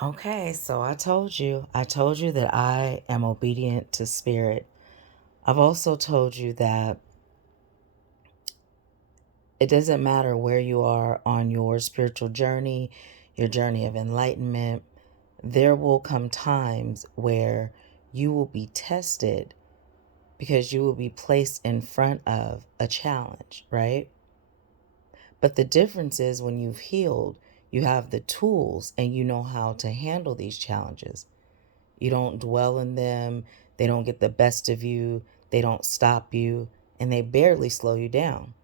Okay, so I told you that I am obedient to spirit. I've also told you that it doesn't matter where you are on your spiritual journey, your journey of enlightenment, there will come times where you will be tested because you will be placed in front of a challenge, right? But the difference is when you've healed, you have the tools and you know how to handle these challenges. You don't dwell in them, they don't get the best of you, they don't stop you, and they barely slow you down,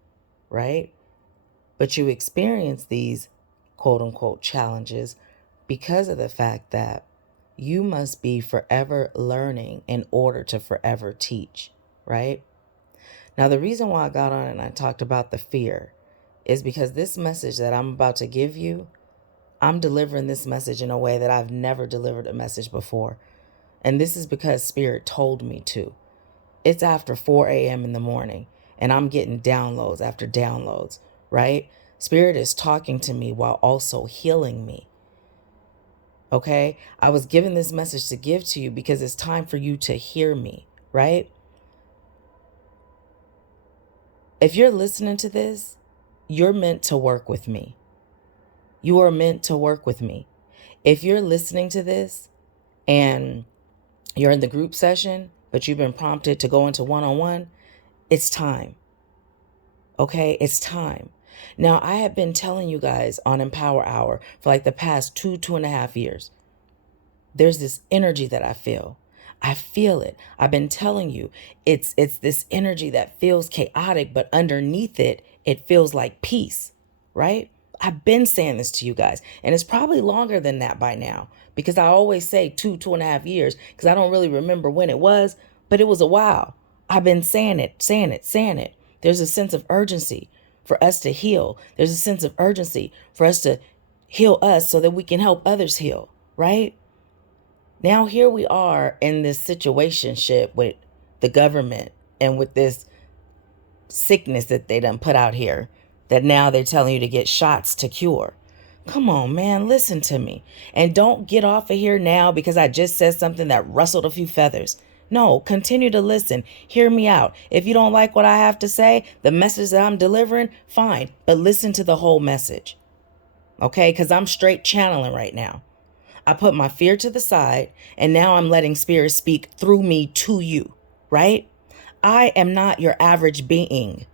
right? But you experience these quote unquote challenges because of the fact that you must be forever learning in order to forever teach, right? Now, the reason why I got on and I talked about the fear is because this message that I'm about to give you, I'm delivering this message in a way that I've never delivered a message before. And this is because Spirit told me to. It's after 4 a.m. in the morning, and I'm getting downloads after downloads, right? Spirit is talking to me while also healing me. Okay? I was given this message to give to you because it's time for you to hear me, right? If you're listening to this, you're meant to work with me. You are meant to work with me. If you're listening to this and you're in the group session, but you've been prompted to go into one-on-one, it's time. Okay, it's time. Now, I have been telling you guys on Empower Hour for like the past 2.5 years. There's this energy that I feel. I feel it. I've been telling you, it's this energy that feels chaotic, but underneath it, it feels like peace, right? I've been saying this to you guys, and it's probably longer than that by now because I always say 2.5 years because I don't really remember when it was, but it was a while. I've been saying it, saying it, saying it. There's a sense of urgency for us to heal. There's a sense of urgency for us to heal us so that we can help others heal, right? Now here we are in this situationship with the government and with this sickness that they done put out here that now they're telling you to get shots to cure. Come on, man, listen to me. And don't get off of here now because I just said something that rustled a few feathers. No, continue to listen. Hear me out. If you don't like what I have to say, the message that I'm delivering, fine. But listen to the whole message. Okay? Because I'm straight channeling right now. I put my fear to the side and now I'm letting spirit speak through me to you, right? I am not your average being.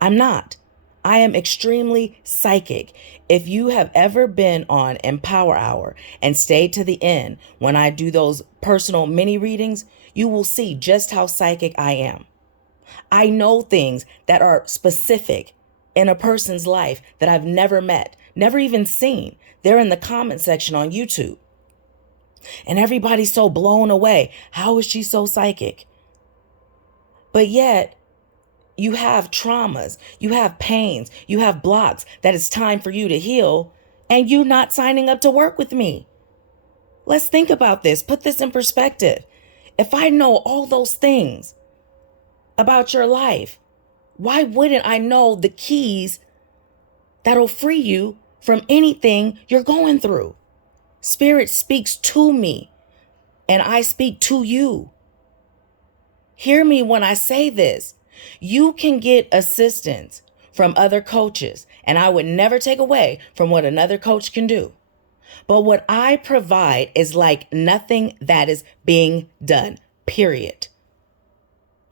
I'm not. I am extremely psychic. If you have ever been on Empower Hour and stayed to the end when I do those personal mini readings, you will see just how psychic I am. I know things that are specific in a person's life that I've never met, never even seen. They're in the comment section on YouTube. And everybody's so blown away. How is she so psychic? But yet, you have traumas, you have pains, you have blocks that it's time for you to heal, and you not signing up to work with me. Let's think about this. Put this in perspective. If I know all those things about your life, why wouldn't I know the keys that'll free you from anything you're going through? Spirit speaks to me, and I speak to you. Hear me when I say this. You can get assistance from other coaches, and I would never take away from what another coach can do. But what I provide is like nothing that is being done, period.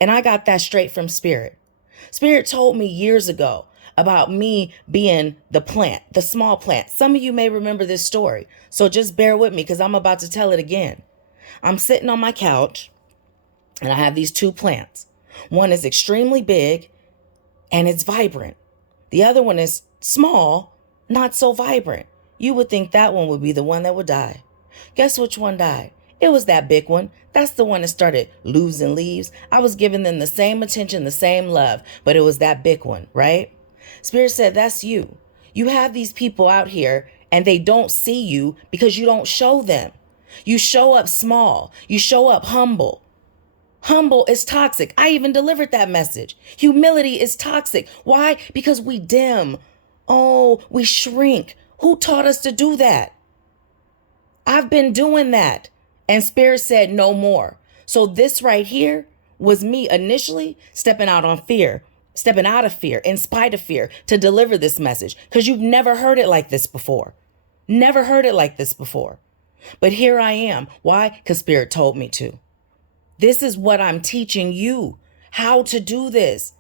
And I got that straight from Spirit. Spirit told me years ago about me being the plant, the small plant. Some of you may remember this story, so just bear with me because I'm about to tell it again. I'm sitting on my couch and I have these two plants. One is extremely big and it's vibrant. The other one is small, not so vibrant. You would think that one would be the one that would die. Guess which one died? It was that big one. That's the one that started losing leaves. I was giving them the same attention, the same love, but it was that big one, right? Spirit said, that's you. You have these people out here and they don't see you because you don't show them. You show up small. You show up humble. Humble is toxic. I even delivered that message. Humility is toxic. Why? Because we dim. Oh, we shrink. Who taught us to do that? I've been doing that. And Spirit said no more. So this right here was me initially stepping out of fear, in spite of fear, to deliver this message. Because you've never heard it like this before. Never heard it like this before. But here I am. Why? Because Spirit told me to. This is what I'm teaching you, how to do this.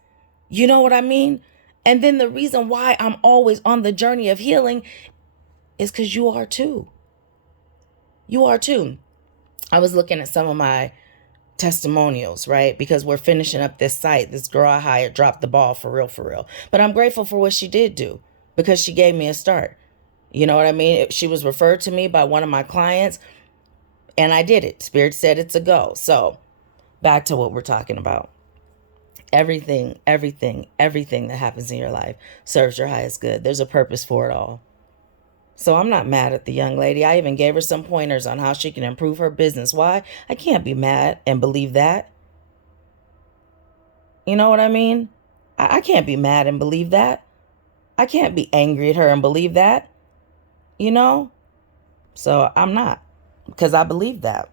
You know what I mean? And then the reason why I'm always on the journey of healing is because you are too. You are too. I was looking at some of my testimonials, right? Because we're finishing up this site. This girl I hired dropped the ball for real, for real. But I'm grateful for what she did do because she gave me a start. You know what I mean? She was referred to me by one of my clients and I did it. Spirit said it's a go. So back to what we're talking about. Everything that happens in your life serves your highest good. There's a purpose for it all. So I'm not mad at the young lady. I even gave her some pointers on how she can improve her business. Why? I can't be mad and believe that. You know what I mean? I can't be mad and believe that. I can't be angry at her and believe that. You know? So I'm not, because I believe that.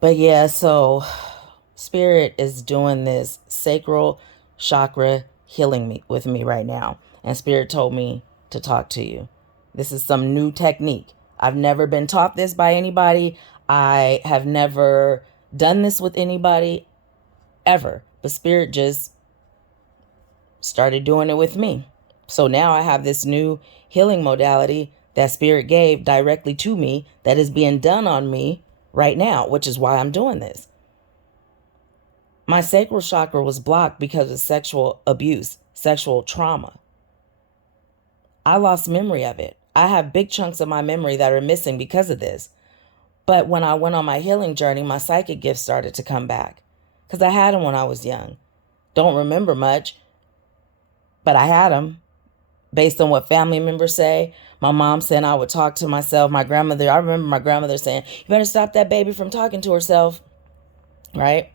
But yeah, so Spirit is doing this sacral chakra healing with me right now. And Spirit told me to talk to you. This is some new technique. I've never been taught this by anybody. I have never done this with anybody ever. But Spirit just started doing it with me. So now I have this new healing modality that Spirit gave directly to me that is being done on me right now, which is why I'm doing this. My sacral chakra was blocked because of sexual abuse, sexual trauma. I lost memory of it. I have big chunks of my memory that are missing because of this. But when I went on my healing journey, my psychic gifts started to come back because I had them when I was young. Don't remember much, but I had them based on what family members say. My mom said I would talk to myself. I remember my grandmother saying, you better stop that baby from talking to herself, right?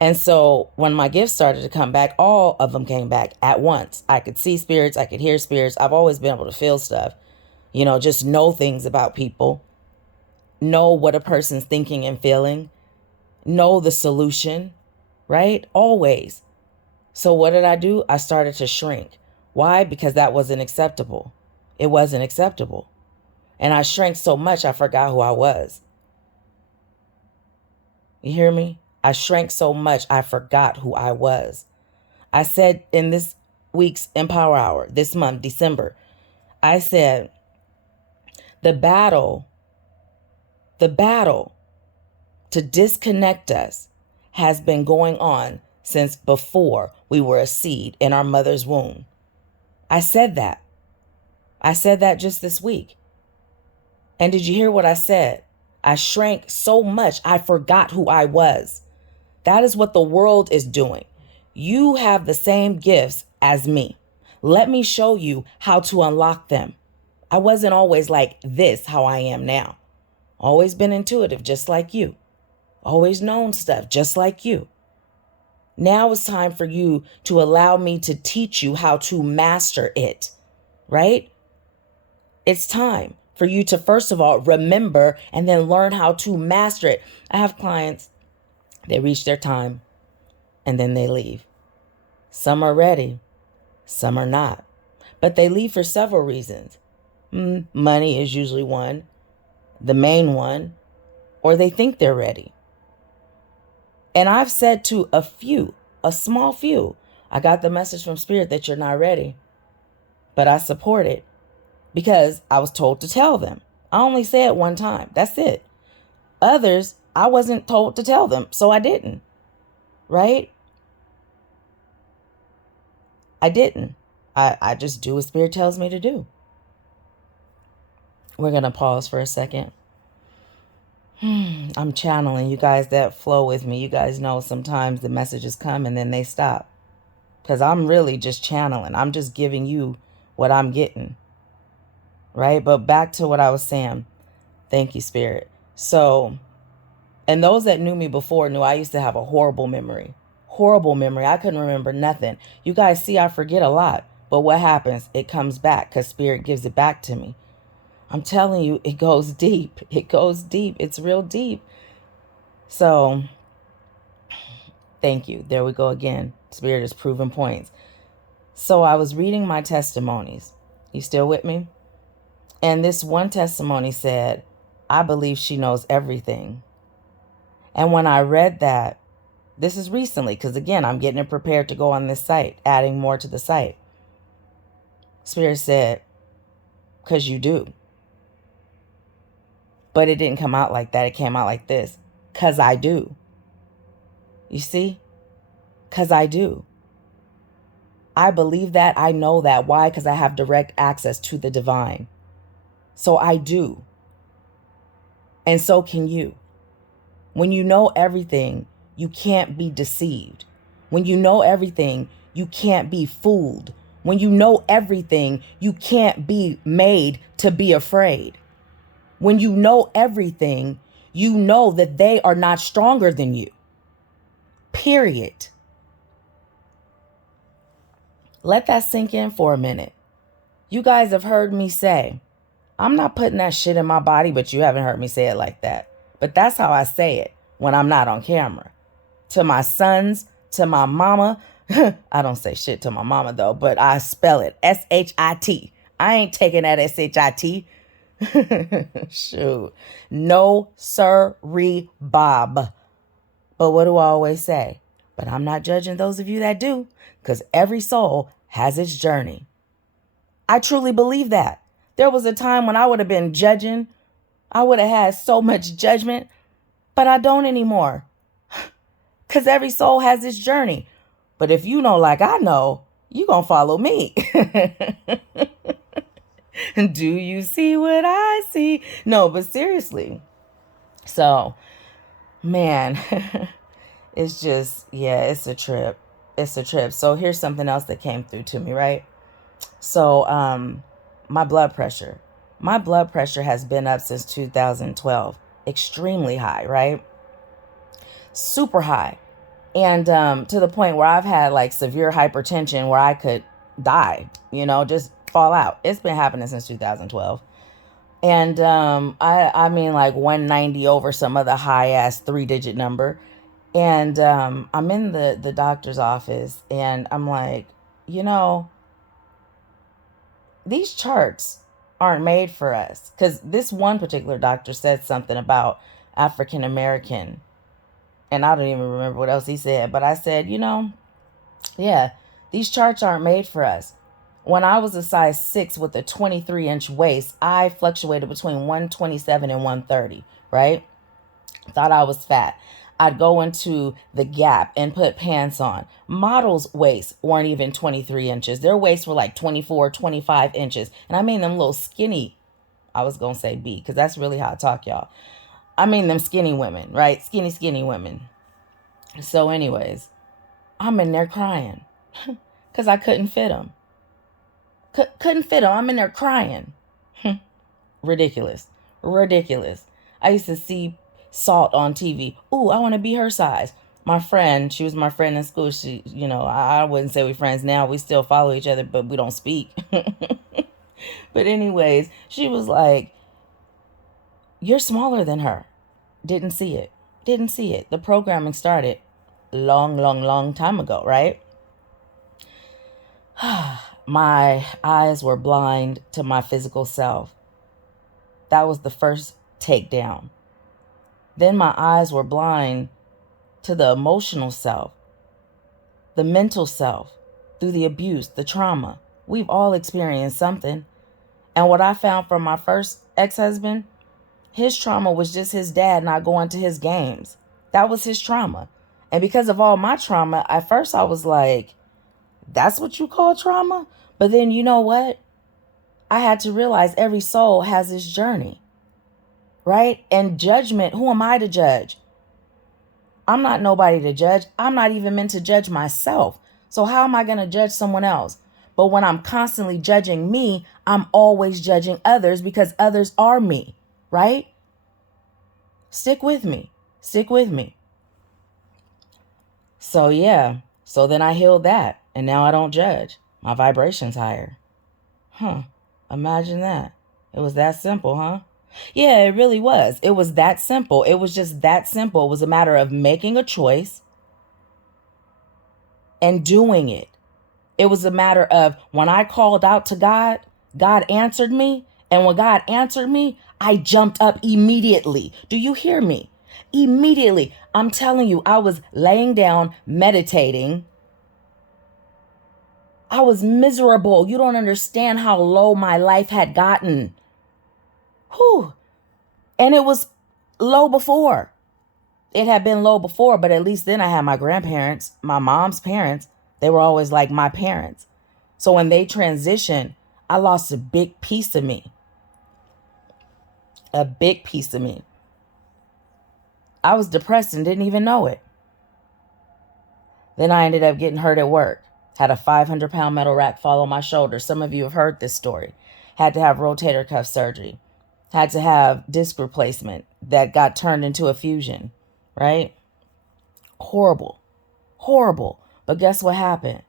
And so when my gifts started to come back, all of them came back at once. I could see spirits. I could hear spirits. I've always been able to feel stuff, just know things about people, know what a person's thinking and feeling, know the solution, right? Always. So what did I do? I started to shrink. Why? Because that wasn't acceptable. It wasn't acceptable. And I shrank so much, I forgot who I was. You hear me? I shrank so much, I forgot who I was. I said in this week's Empower Hour, this month, December, I said, the battle to disconnect us has been going on since before we were a seed in our mother's womb. I said that. I said that just this week. And did you hear what I said? I shrank so much, I forgot who I was. That is what the world is doing. You have the same gifts as me. Let me show you how to unlock them. I wasn't always like this, how I am now. Always been intuitive, just like you. Always known stuff, just like you. Now it's time for you to allow me to teach you how to master it, right? It's time for you to, first of all, remember and then learn how to master it. I have clients, they reach their time and then they leave. Some are ready, some are not. But they leave for several reasons. Money is usually one, the main one, or they think they're ready. And I've said to a small few, I got the message from Spirit that you're not ready, but I support it because I was told to tell them. I only say it one time. That's it. Others, I wasn't told to tell them, so I didn't, right? I didn't. I just do what Spirit tells me to do. We're going to pause for a second. I'm channeling. You guys that flow with me, you guys know sometimes the messages come and then they stop. Because I'm really just channeling. I'm just giving you what I'm getting. Right? But back to what I was saying. Thank you, Spirit. So, and those that knew me before knew I used to have a horrible memory. Horrible memory. I couldn't remember nothing. You guys see I forget a lot. But what happens? It comes back because Spirit gives it back to me. I'm telling you, it goes deep. It goes deep. It's real deep. So thank you. There we go again. Spirit is proving points. So I was reading my testimonies. You still with me? And this one testimony said, I believe she knows everything. And when I read that, this is recently, because again, I'm getting it prepared to go on this site, adding more to the site. Spirit said, because you do. But it didn't come out like that. It came out like this. Because I do. You see? Because I do. I believe that. I know that. Why? Because I have direct access to the divine. So I do. And so can you. When you know everything, you can't be deceived. When you know everything, you can't be fooled. When you know everything, you can't be made to be afraid. When you know everything, you know that they are not stronger than you. Period. Let that sink in for a minute. You guys have heard me say, I'm not putting that shit in my body, but you haven't heard me say it like that. But that's how I say it when I'm not on camera. To my sons, to my mama. I don't say shit to my mama though, but I spell it S-H-I-T. I ain't taking that S-H-I-T. Shoot. No, sirree, Bob. But what do I always say? But I'm not judging those of you that do, because every soul has its journey. I truly believe that. There was a time when I would have been judging. I would have had so much judgment, but I don't anymore. Because every soul has its journey. But if you know like I know, you gonna follow me. Do you see what I see? No, but seriously. So, man, it's just, yeah, it's a trip. It's a trip. So here's something else that came through to me, right? So, my blood pressure. My blood pressure has been up since 2012. Extremely high, right? Super high. And to the point where I've had like severe hypertension where I could die, just fall out. It's been happening since 2012. And I mean like 190 over some other high ass 3-digit number. And I'm in the doctor's office and I'm like, these charts aren't made for us. Because this one particular doctor said something about African American. And I don't even remember what else he said. But I said, yeah, these charts aren't made for us. When I was a size 6 with a 23-inch waist, I fluctuated between 127 and 130, right? Thought I was fat. I'd go into the Gap and put pants on. Models' waists weren't even 23 inches. Their waists were like 24, 25 inches. And I mean them little skinny, I was going to say B, because that's really how I talk, y'all. I mean them skinny women, right? Skinny women. So anyways, I'm in there crying because I couldn't fit them. Couldn't fit them. I'm in there crying. Ridiculous. I used to see Salt on TV. Ooh, I want to be her size. My friend, she was my friend in school. She, I wouldn't say we're friends now. We still follow each other, but we don't speak. But anyways, she was like, you're smaller than her. Didn't see it. The programming started long time ago, right? My eyes were blind to my physical self. That was the first takedown. Then my eyes were blind to the emotional self, the mental self, through the abuse, the trauma. We've all experienced something. And what I found from my first ex-husband, his trauma was just his dad not going to his games. That was his trauma. And because of all my trauma, at first I was like, that's what you call trauma? But then you know what? I had to realize every soul has its journey, right? And judgment, who am I to judge? I'm not nobody to judge. I'm not even meant to judge myself. So how am I going to judge someone else? But when I'm constantly judging me, I'm always judging others because others are me, right? Stick with me. So yeah, so then I healed that and now I don't judge. My vibration's higher. Imagine that. It was that simple, huh? Yeah, it really was. It was that simple. It was just that simple. It was a matter of making a choice and doing it. It was a matter of when I called out to God, God answered me. And when God answered me, I jumped up immediately. Do you hear me? Immediately. I'm telling you, I was laying down, meditating. I was miserable. You don't understand how low my life had gotten. Whew. And it was low before. It had been low before, but at least then I had my grandparents, my mom's parents. They were always like my parents. So when they transitioned, I lost a big piece of me. A big piece of me. I was depressed and didn't even know it. Then I ended up getting hurt at work. Had a 500-pound metal rack fall on my shoulder. Some of you have heard this story. Had to have rotator cuff surgery. Had to have disc replacement that got turned into a fusion, right? Horrible. Horrible. But guess what happened?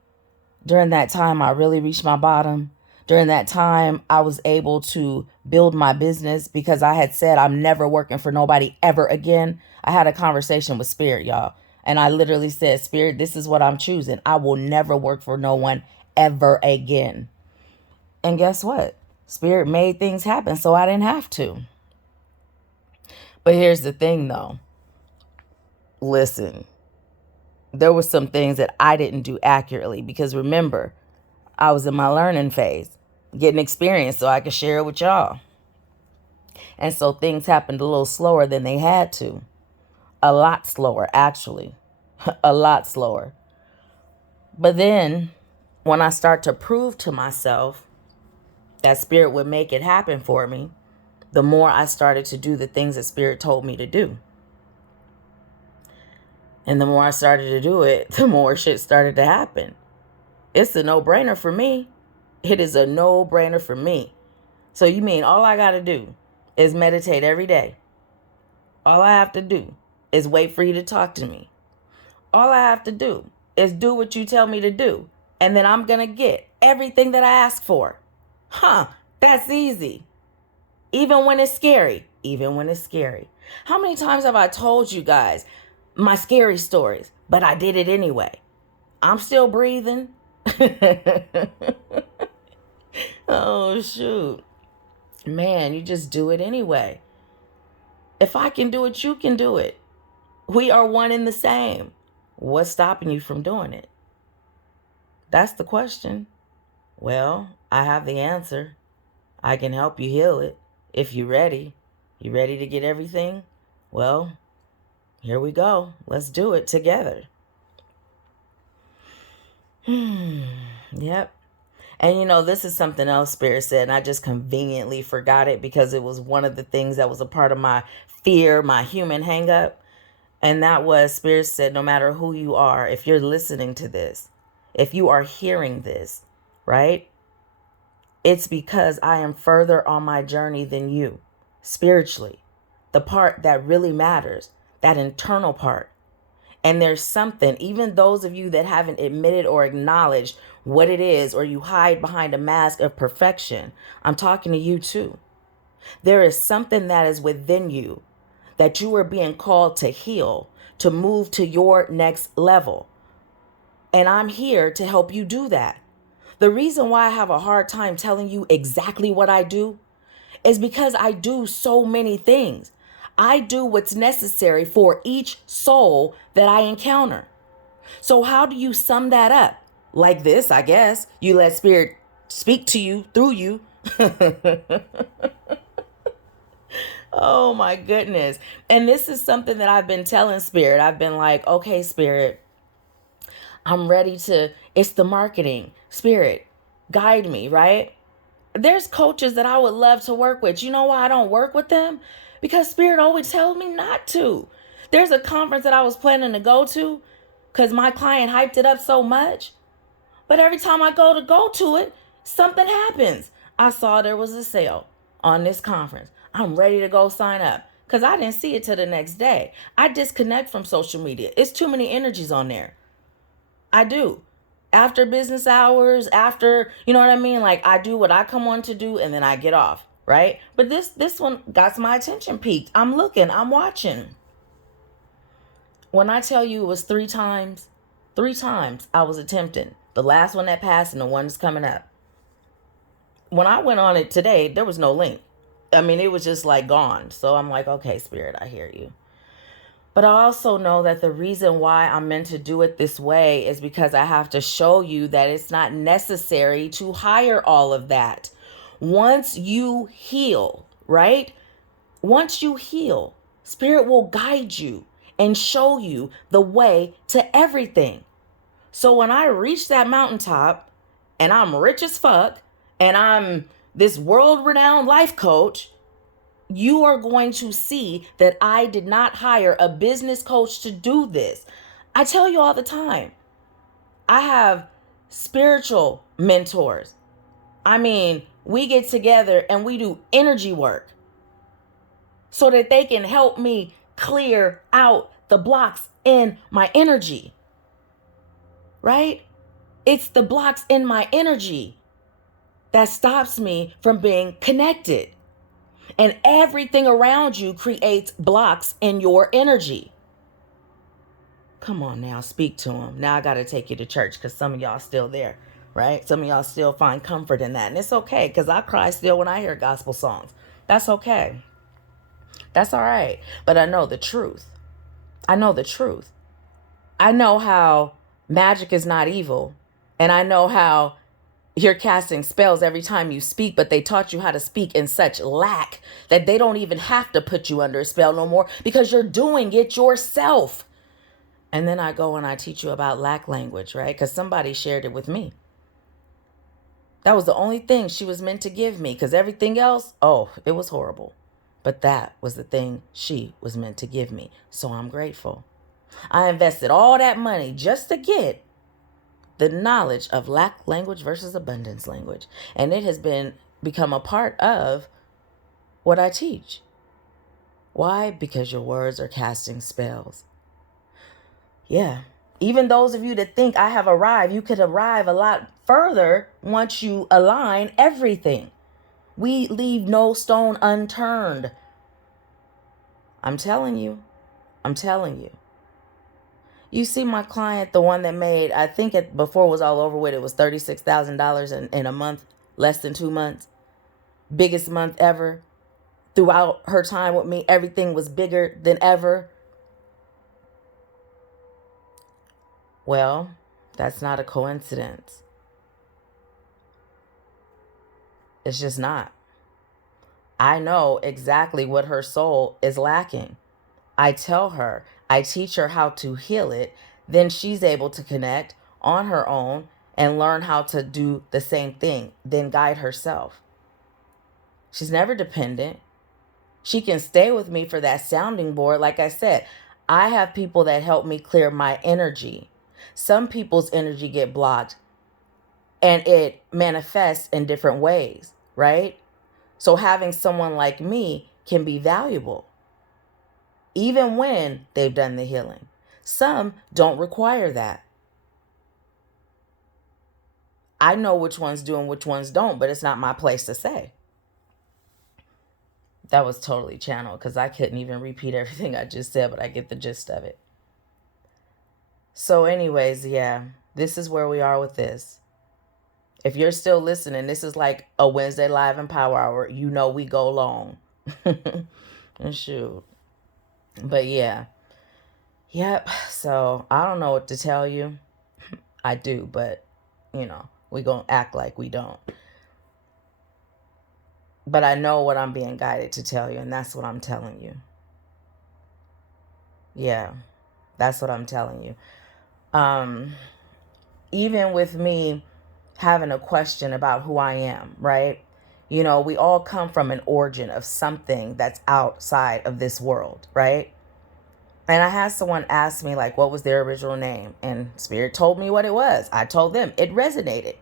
During that time, I really reached my bottom. During that time, I was able to build my business because I had said I'm never working for nobody ever again. I had a conversation with Spirit, y'all. And I literally said, Spirit, this is what I'm choosing. I will never work for no one ever again. And guess what? Spirit made things happen so I didn't have to. But here's the thing, though. Listen, there were some things that I didn't do accurately because remember, I was in my learning phase, getting experience so I could share it with y'all. And so things happened a little slower than they had to. A lot slower, actually. A lot slower. But then when I start to prove to myself that Spirit would make it happen for me, the more I started to do the things that Spirit told me to do. And the more I started to do it, the more shit started to happen. It's a no-brainer for me. It is a no-brainer for me. So you mean all I got to do is meditate every day? All I have to do is wait for you to talk to me. All I have to do is do what you tell me to do. And then I'm going to get everything that I ask for. That's easy. Even when it's scary. Even when it's scary. How many times have I told you guys my scary stories, but I did it anyway? I'm still breathing. Oh, shoot. Man, you just do it anyway. If I can do it, you can do it. We are one and the same. What's stopping you from doing it? That's the question. Well, I have the answer. I can help you heal it if you're ready. You ready to get everything? Well, here we go. Let's do it together. Yep. And you know, this is something else Spirit said, and I just conveniently forgot it because it was one of the things that was a part of my fear, my human hang up. And that was, Spirit said, no matter who you are, if you're listening to this, if you are hearing this, right? It's because I am further on my journey than you, spiritually. The part that really matters, that internal part. And there's something, even those of you that haven't admitted or acknowledged what it is, or you hide behind a mask of perfection, I'm talking to you too. There is something that is within you that you are being called to heal, to move to your next level. And I'm here to help you do that. The reason why I have a hard time telling you exactly what I do is because I do so many things. I do what's necessary for each soul that I encounter. So how do you sum that up? Like this, I guess. You let Spirit speak to you through you. Oh my goodness. And this is something that I've been telling Spirit. I've been like, okay, Spirit, I'm ready to, it's the marketing. Spirit, guide me, right? There's coaches that I would love to work with. You know why I don't work with them? Because Spirit always tells me not to. There's a conference that I was planning to go to because my client hyped it up so much. But every time I go to it, something happens. I saw there was a sale on this conference. I'm ready to go sign up because I didn't see it till the next day. I disconnect from social media. It's too many energies on there. I do. After business hours, after, you know what I mean? Like I do what I come on to do and then I get off. right? But this one got my attention peaked. I'm looking, I'm watching. When I tell you it was three times I was attempting. The last one that passed and the one that's coming up. When I went on it today, there was no link. I mean, it was just like gone. So I'm like, okay, Spirit, I hear you. But I also know that the reason why I'm meant to do it this way is because I have to show you that it's not necessary to hire all of that. Once you heal, right? Once you heal, Spirit will guide you and show you the way to everything. So when I reach that mountaintop and I'm rich as fuck and I'm this world-renowned life coach, you are going to see that I did not hire a business coach to do this. I tell you all the time, I have spiritual mentors. I mean, we get together and we do energy work so that they can help me clear out the blocks in my energy, right? It's the blocks in my energy that stops me from being connected. And everything around you creates blocks in your energy. Come on now, speak to them. Now I got to take you to church because some of y'all still there, right? Some of y'all still find comfort in that. And it's okay because I cry still when I hear gospel songs. That's okay. That's all right. But I know the truth. I know the truth. I know how magic is not evil. And I know how you're casting spells every time you speak, but they taught you how to speak in such lack that they don't even have to put you under a spell no more because you're doing it yourself. And then I go and I teach you about lack language, right? Because somebody shared it with me. That was the only thing she was meant to give me because everything else, oh, it was horrible. But that was the thing she was meant to give me. So I'm grateful. I invested all that money just to get the knowledge of lack language versus abundance language. And it has become a part of what I teach. Why? Because your words are casting spells. Yeah. Even those of you that think I have arrived, you could arrive a lot further once you align everything. We leave no stone unturned. I'm telling you. I'm telling you. You see my client, the one that made, I think before it was all over with, it was $36,000 in a month, less than 2 months. Biggest month ever. Throughout her time with me, everything was bigger than ever. Well, that's not a coincidence. It's just not. I know exactly what her soul is lacking. I tell her, I teach her how to heal it. Then she's able to connect on her own and learn how to do the same thing, then guide herself. She's never dependent. She can stay with me for that sounding board. Like I said, I have people that help me clear my energy. Some people's energy get blocked and it manifests in different ways, right? So having someone like me can be valuable, even when they've done the healing. Some don't require that. I know which ones do and which ones don't, but it's not my place to say. That was totally channeled because I couldn't even repeat everything I just said, but I get the gist of it. So anyways, yeah, this is where we are with this. If you're still listening, this is like a Wednesday Live and Power Hour. You know we go long. And shoot. But yeah. Yep. So I don't know what to tell you. I do, but you know, we gonna act like we don't. But I know what I'm being guided to tell you, and that's what I'm telling you. Yeah, that's what I'm telling you. Even with me having a question about who I am, right? You know, we all come from an origin of something that's outside of this world, right? And I had someone ask me, like, what was their original name? And Spirit told me what it was. I told them it resonated.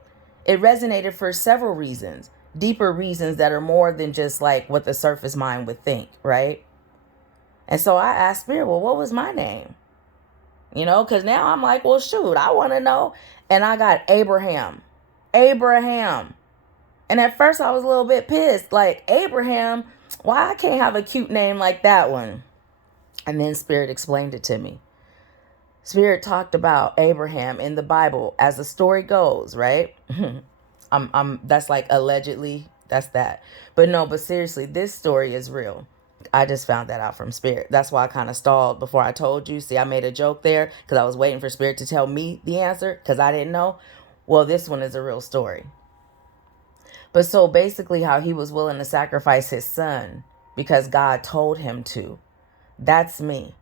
It resonated for several reasons, deeper reasons that are more than just like what the surface mind would think, right? And so I asked Spirit, well, what was my name? You know, because now I'm like, well, shoot, I want to know. And I got Abraham. Abraham. And at first I was a little bit pissed. Like, Abraham, why I can't have a cute name like that one? And then Spirit explained it to me. Spirit talked about Abraham in the Bible as the story goes, right? That's like allegedly, that's that. But no, but seriously, this story is real. I just found that out from Spirit. That's why I kind of stalled before I told you. See, I made a joke there because I was waiting for Spirit to tell me the answer because I didn't know. Well, this one is a real story. But so basically, how he was willing to sacrifice his son because God told him to. That's me.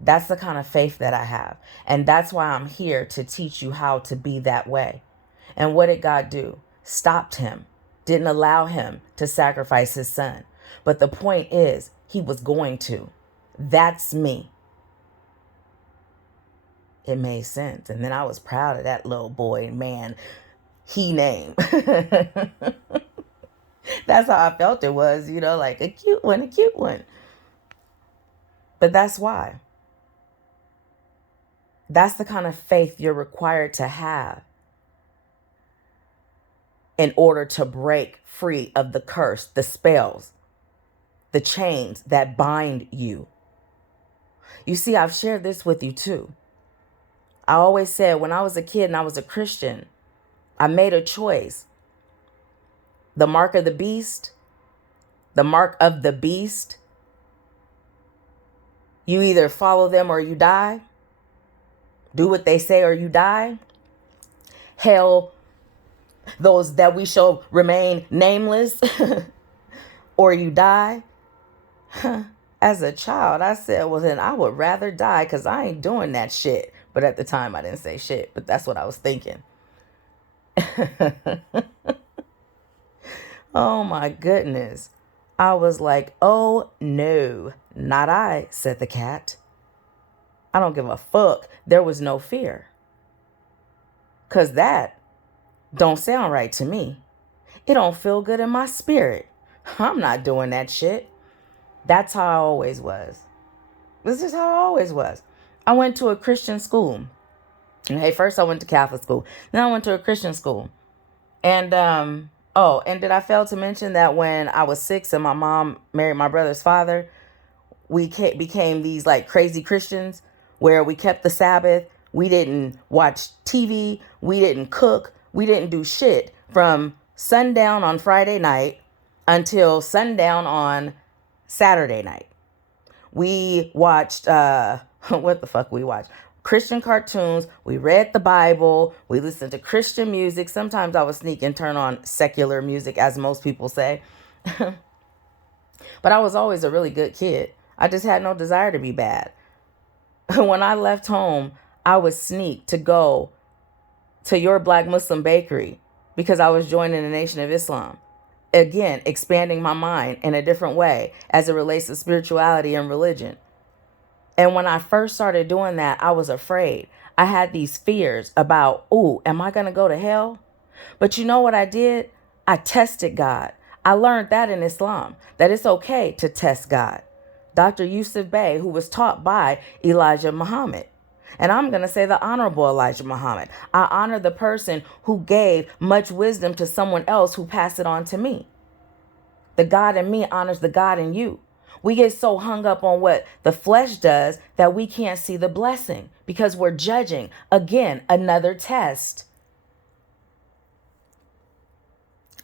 That's the kind of faith that I have. And that's why I'm here to teach you how to be that way. And what did God do? Stopped him. Didn't allow him to sacrifice his son. But the point is, he was going to. That's me. It made sense. And then I was proud of that little boy, man, he named. That's how I felt it was, like a cute one, a cute one. But that's why. That's the kind of faith you're required to have in order to break free of the curse, the spells, the chains that bind you. You see, I've shared this with you too. I always said when I was a kid and I was a Christian, I made a choice. The mark of the beast, the mark of the beast, you either follow them or you die. Do what they say or you die. Hell, those that we shall remain nameless or you die. As a child, I said, well, then I would rather die because I ain't doing that shit. But at the time, I didn't say shit, but that's what I was thinking. Oh my goodness. I was like, oh no, not I, said the cat. I don't give a fuck. There was no fear. Because that don't sound right to me. It don't feel good in my spirit. I'm not doing that shit. That's how I always was. This is how I always was. I went to a Christian school. Hey, first I went to Catholic school. Then I went to a Christian school. And, and did I fail to mention that when I was 6 and my mom married my brother's father, we became these like crazy Christians where we kept the Sabbath. We didn't watch TV. We didn't cook. We didn't do shit from sundown on Friday night until sundown on Saturday night. We watched, what the fuck we watched? Christian cartoons. We read the Bible. We listened to Christian music. Sometimes I would sneak and turn on secular music, as most people say. But I was always a really good kid. I just had no desire to be bad. When I left home, I would sneak to go to your Black Muslim bakery because I was joining the Nation of Islam. Again, expanding my mind in a different way as it relates to spirituality and religion. And when I first started doing that, I was afraid. I had these fears about, am I going to go to hell? But you know what I did? I tested God. I learned that in Islam, that it's okay to test God. Dr. Yusuf Bey, who was taught by Elijah Muhammad. And I'm going to say the Honorable Elijah Muhammad. I honor the person who gave much wisdom to someone else who passed it on to me. The God in me honors the God in you. We get so hung up on what the flesh does that we can't see the blessing because we're judging. Again, another test.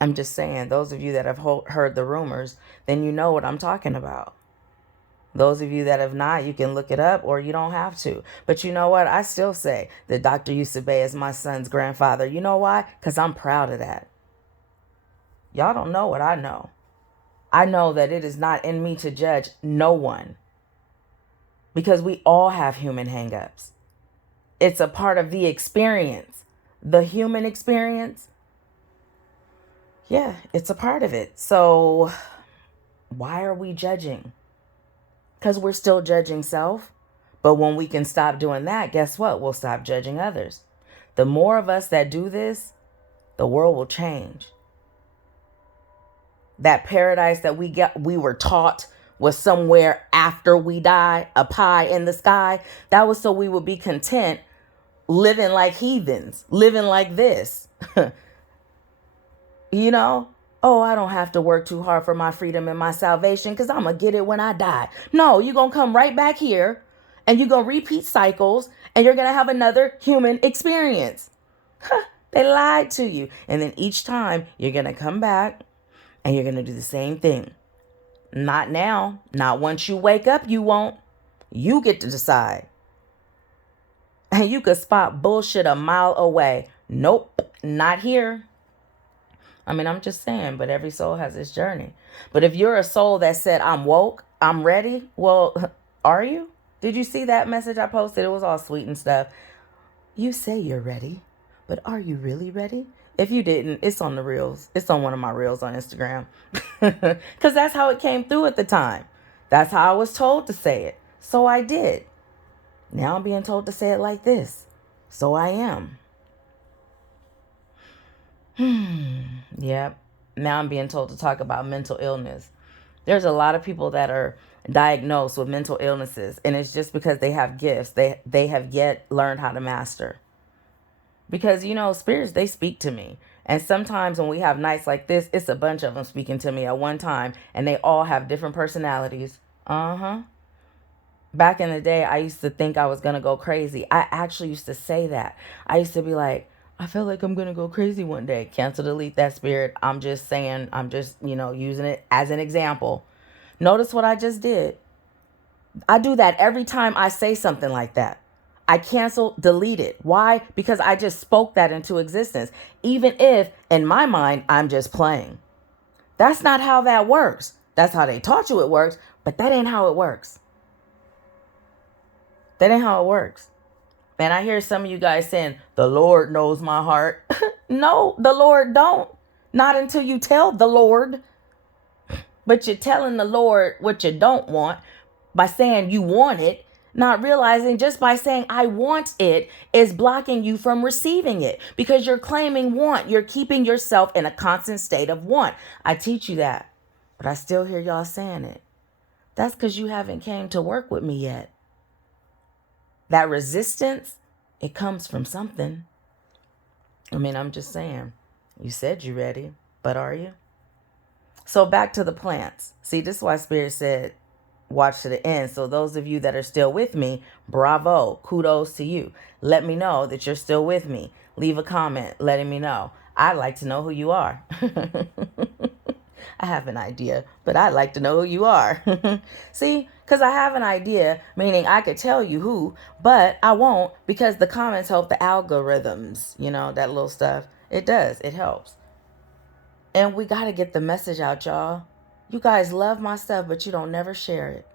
I'm just saying, those of you that have heard the rumors, then you know what I'm talking about. Those of you that have not, you can look it up or you don't have to. But you know what? I still say that Dr. Yusuf Bey is my son's grandfather. You know why? Because I'm proud of that. Y'all don't know what I know. I know that it is not in me to judge no one. Because we all have human hangups. It's a part of the experience. The human experience. Yeah, it's a part of it. So why are we judging? Because we're still judging self. But when we can stop doing that, guess what? We'll stop judging others. The more of us that do this, the world will change. That paradise that we were taught was somewhere after we die, a pie in the sky. That was so we would be content living like heathens, living like this. You know, Oh, I don't have to work too hard for my freedom and my salvation because I'm going to get it when I die. No, you're going to come right back here and you're going to repeat cycles and you're going to have another human experience. They lied to you. And then each time you're going to come back and you're going to do the same thing. Not now. Not once you wake up, you won't. You get to decide. And you could spot bullshit a mile away. Nope, not here. I mean, I'm just saying, but every soul has its journey. But if you're a soul that said, I'm woke, I'm ready, well, are you? Did you see that message I posted? It was all sweet and stuff. You say you're ready, but are you really ready? If you didn't, it's on the reels. It's on one of my reels on Instagram. Because that's how it came through at the time. That's how I was told to say it. So I did. Now I'm being told to say it like this. So I am. Yep. Now I'm being told to talk about mental illness. There's a lot of people that are diagnosed with mental illnesses, and it's just because they have gifts they have yet learned how to master. Because, spirits, they speak to me. And sometimes when we have nights like this, it's a bunch of them speaking to me at one time, and they all have different personalities. Back in the day, I used to think I was going to go crazy. I actually used to say that. I used to be like, I feel like I'm going to go crazy one day. Cancel, delete that spirit. I'm just saying, I'm just, using it as an example. Notice what I just did. I do that every time I say something like that. I cancel, delete it. Why? Because I just spoke that into existence. Even if, in my mind, I'm just playing. That's not how that works. That's how they taught you it works, but that ain't how it works. That ain't how it works. And I hear some of you guys saying, the Lord knows my heart. No, the Lord don't. Not until you tell the Lord. But you're telling the Lord what you don't want by saying you want it, not realizing just by saying I want it is blocking you from receiving it because you're claiming want. You're keeping yourself in a constant state of want. I teach you that, but I still hear y'all saying it. That's because you haven't came to work with me yet. That resistance, it comes from something. I mean, I'm just saying, you said you're ready, but are you? So back to the plants. See, this is why Spirit said, watch to the end. So those of you that are still with me, bravo, kudos to you. Let me know that you're still with me. Leave a comment letting me know. I'd like to know who you are. I have an idea, but I'd like to know who you are. See, because I have an idea, meaning I could tell you who, but I won't because the comments help the algorithms, that little stuff. It does. It helps. And we got to get the message out, y'all. You guys love my stuff, but you don't never share it.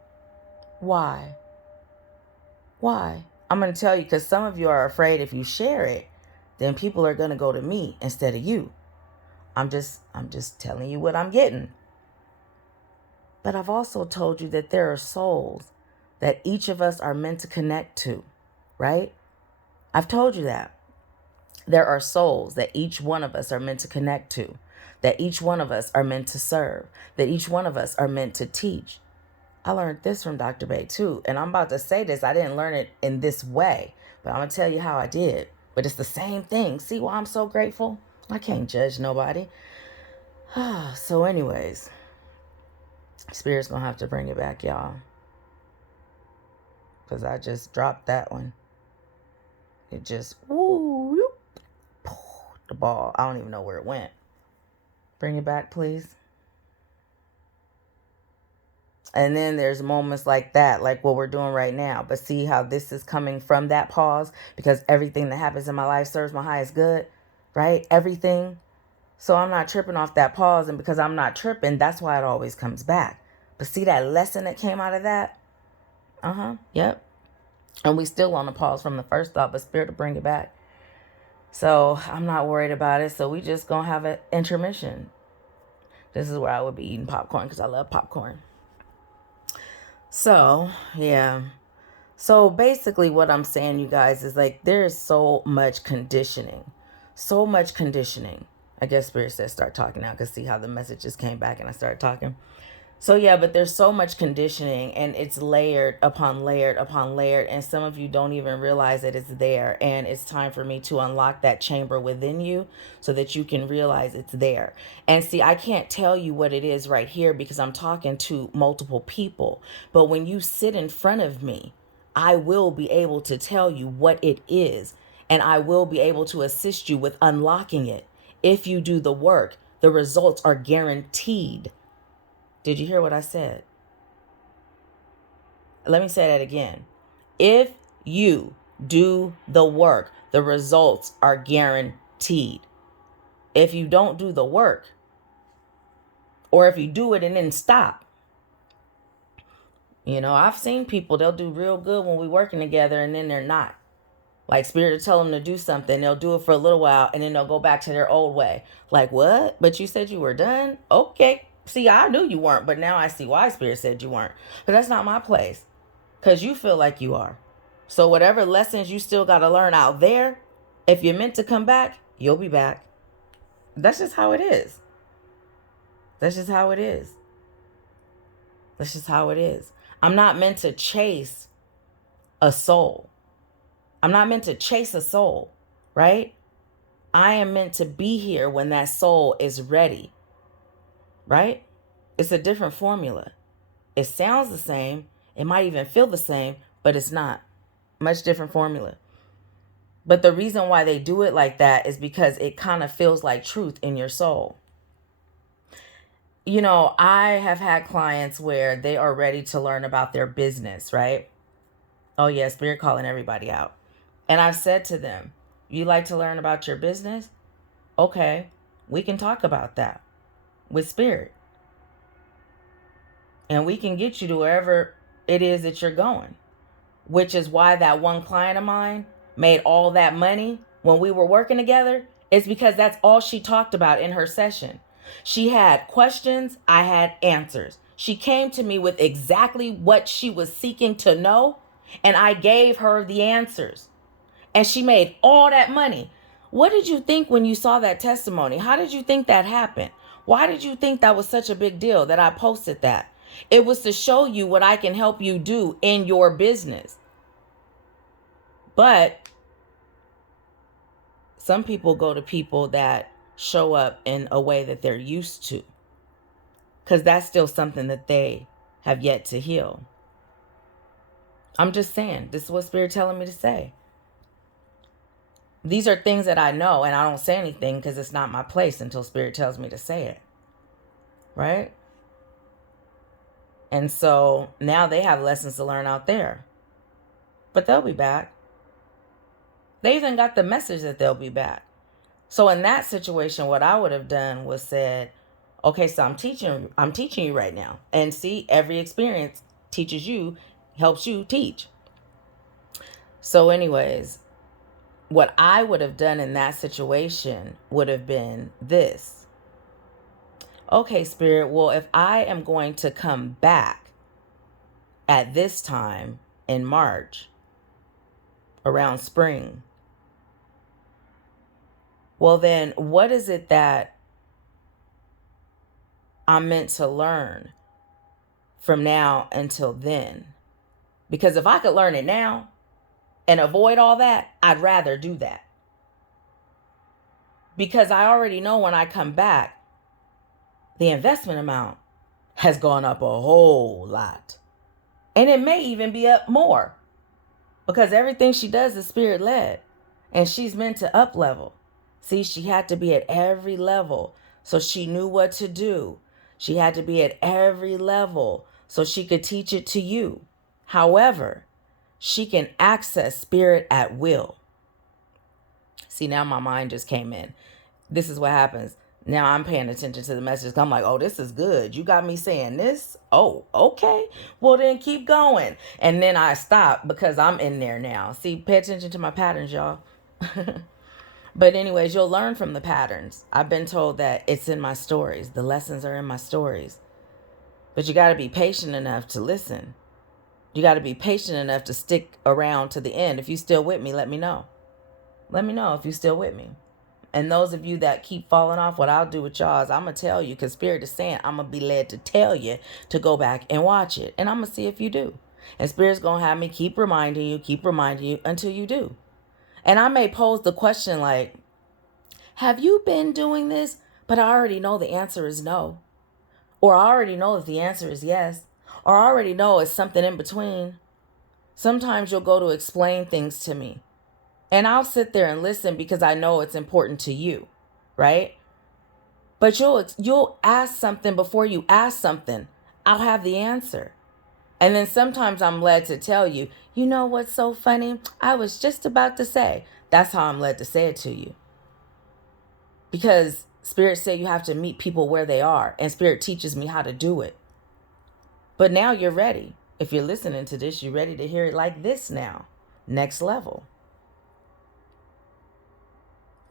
Why? Why? I'm going to tell you because some of you are afraid if you share it, then people are going to go to me instead of you. I'm just telling you what I'm getting. But I've also told you that there are souls that each of us are meant to connect to, right? I've told you that. There are souls that each one of us are meant to connect to, that each one of us are meant to serve, that each one of us are meant to teach. I learned this from Dr. Bay too. And I'm about to say this. I didn't learn it in this way, but I'm going to tell you how I did. But it's the same thing. See why I'm so grateful? I can't judge nobody. So anyways, Spirit's going to have to bring it back, y'all. Because I just dropped that one. It just, the ball. I don't even know where it went. Bring it back, please. And then there's moments like that, like what we're doing right now. But see how this is coming from that pause? Because everything that happens in my life serves my highest good, right? Everything. So I'm not tripping off that pause. And because I'm not tripping, that's why it always comes back. But see that lesson that came out of that? Yep. And we still on a pause from the first thought, but Spirit will bring it back. So I'm not worried about it. So we just going to have an intermission. This is where I would be eating popcorn because I love popcorn. So, yeah. So basically what I'm saying, you guys, is like there is so much conditioning. So much conditioning. I guess Spirit says start talking now because see how the message just came back and I started talking. So yeah, but there's so much conditioning, and it's layered upon layered upon layered, and some of you don't even realize that it's there. And it's time for me to unlock that chamber within you so that you can realize it's there. And see, I can't tell you what it is right here because I'm talking to multiple people. But when you sit in front of me, I will be able to tell you what it is, and I will be able to assist you with unlocking it. If you do the work, the results are guaranteed. Did you hear what I said? Let me say that again. If you do the work, the results are guaranteed. If you don't do the work, or if you do it and then stop, I've seen people, they'll do real good when we're working together and then they're not. Like Spirit will tell them to do something. They'll do it for a little while and then they'll go back to their old way. Like, what? But you said you were done? Okay. See, I knew you weren't, but now I see why Spirit said you weren't. But that's not my place. Because you feel like you are. So whatever lessons you still got to learn out there, if you're meant to come back, you'll be back. That's just how it is. That's just how it is. That's just how it is. I'm not meant to chase a soul. I'm not meant to chase a soul, right? I am meant to be here when that soul is ready, right? It's a different formula. It sounds the same. It might even feel the same, but it's not. Much different formula. But the reason why they do it like that is because it kind of feels like truth in your soul. I have had clients where they are ready to learn about their business, right? Oh yeah, Spirit calling everybody out. And I've said to them, you like to learn about your business? Okay, we can talk about that with Spirit. And we can get you to wherever it is that you're going. Which is why that one client of mine made all that money when we were working together. It's because that's all she talked about in her session. She had questions, I had answers. She came to me with exactly what she was seeking to know, and I gave her the answers. And she made all that money. What did you think when you saw that testimony? How did you think that happened? Why did you think that was such a big deal that I posted that? It was to show you what I can help you do in your business. But some people go to people that show up in a way that they're used to, because that's still something that they have yet to heal. I'm just saying, this is what Spirit telling me to say. These are things that I know, and I don't say anything because it's not my place until Spirit tells me to say it. Right? And so now they have lessons to learn out there. But they'll be back. They even got the message that they'll be back. So in that situation, what I would have done was said, okay, so I'm teaching you right now. And see, every experience teaches you, helps you teach. So anyways, what I would have done in that situation would have been this. Okay, Spirit, well, if I am going to come back at this time in March, around spring, well, then what is it that I'm meant to learn from now until then? Because if I could learn it now and avoid all that, I'd rather do that. Because I already know when I come back, the investment amount has gone up a whole lot. And it may even be up more. Because everything she does is Spirit led. And she's meant to up level. See, she had to be at every level so she knew what to do. She had to be at every level so she could teach it to you. However, she can access Spirit at will. See, now my mind just came in. This is what happens. Now I'm paying attention to the message. I'm like, oh, this is good. You got me saying this? Oh, okay. Well, then keep going. And then I stop because I'm in there now. See, pay attention to my patterns, y'all. But anyways, you'll learn from the patterns. I've been told that it's in my stories. The lessons are in my stories. But you got to be patient enough to listen. You got to be patient enough to stick around to the end. If you're still with me, let me know. Let me know if you're still with me. And those of you that keep falling off, what I'll do with y'all is I'm going to tell you, because Spirit is saying I'm going to be led to tell you to go back and watch it. And I'm going to see if you do. And Spirit's going to have me keep reminding you until you do. And I may pose the question like, have you been doing this? But I already know the answer is no. Or I already know that the answer is yes. Or I already know it's something in between. Sometimes you'll go to explain things to me. And I'll sit there and listen because I know it's important to you, right? But you'll ask something before you ask something. I'll have the answer. And then sometimes I'm led to tell you, you know what's so funny? I was just about to say. That's how I'm led to say it to you. Because Spirit said you have to meet people where they are. And Spirit teaches me how to do it. But now you're ready. If you're listening to this, you're ready to hear it like this now. Next level.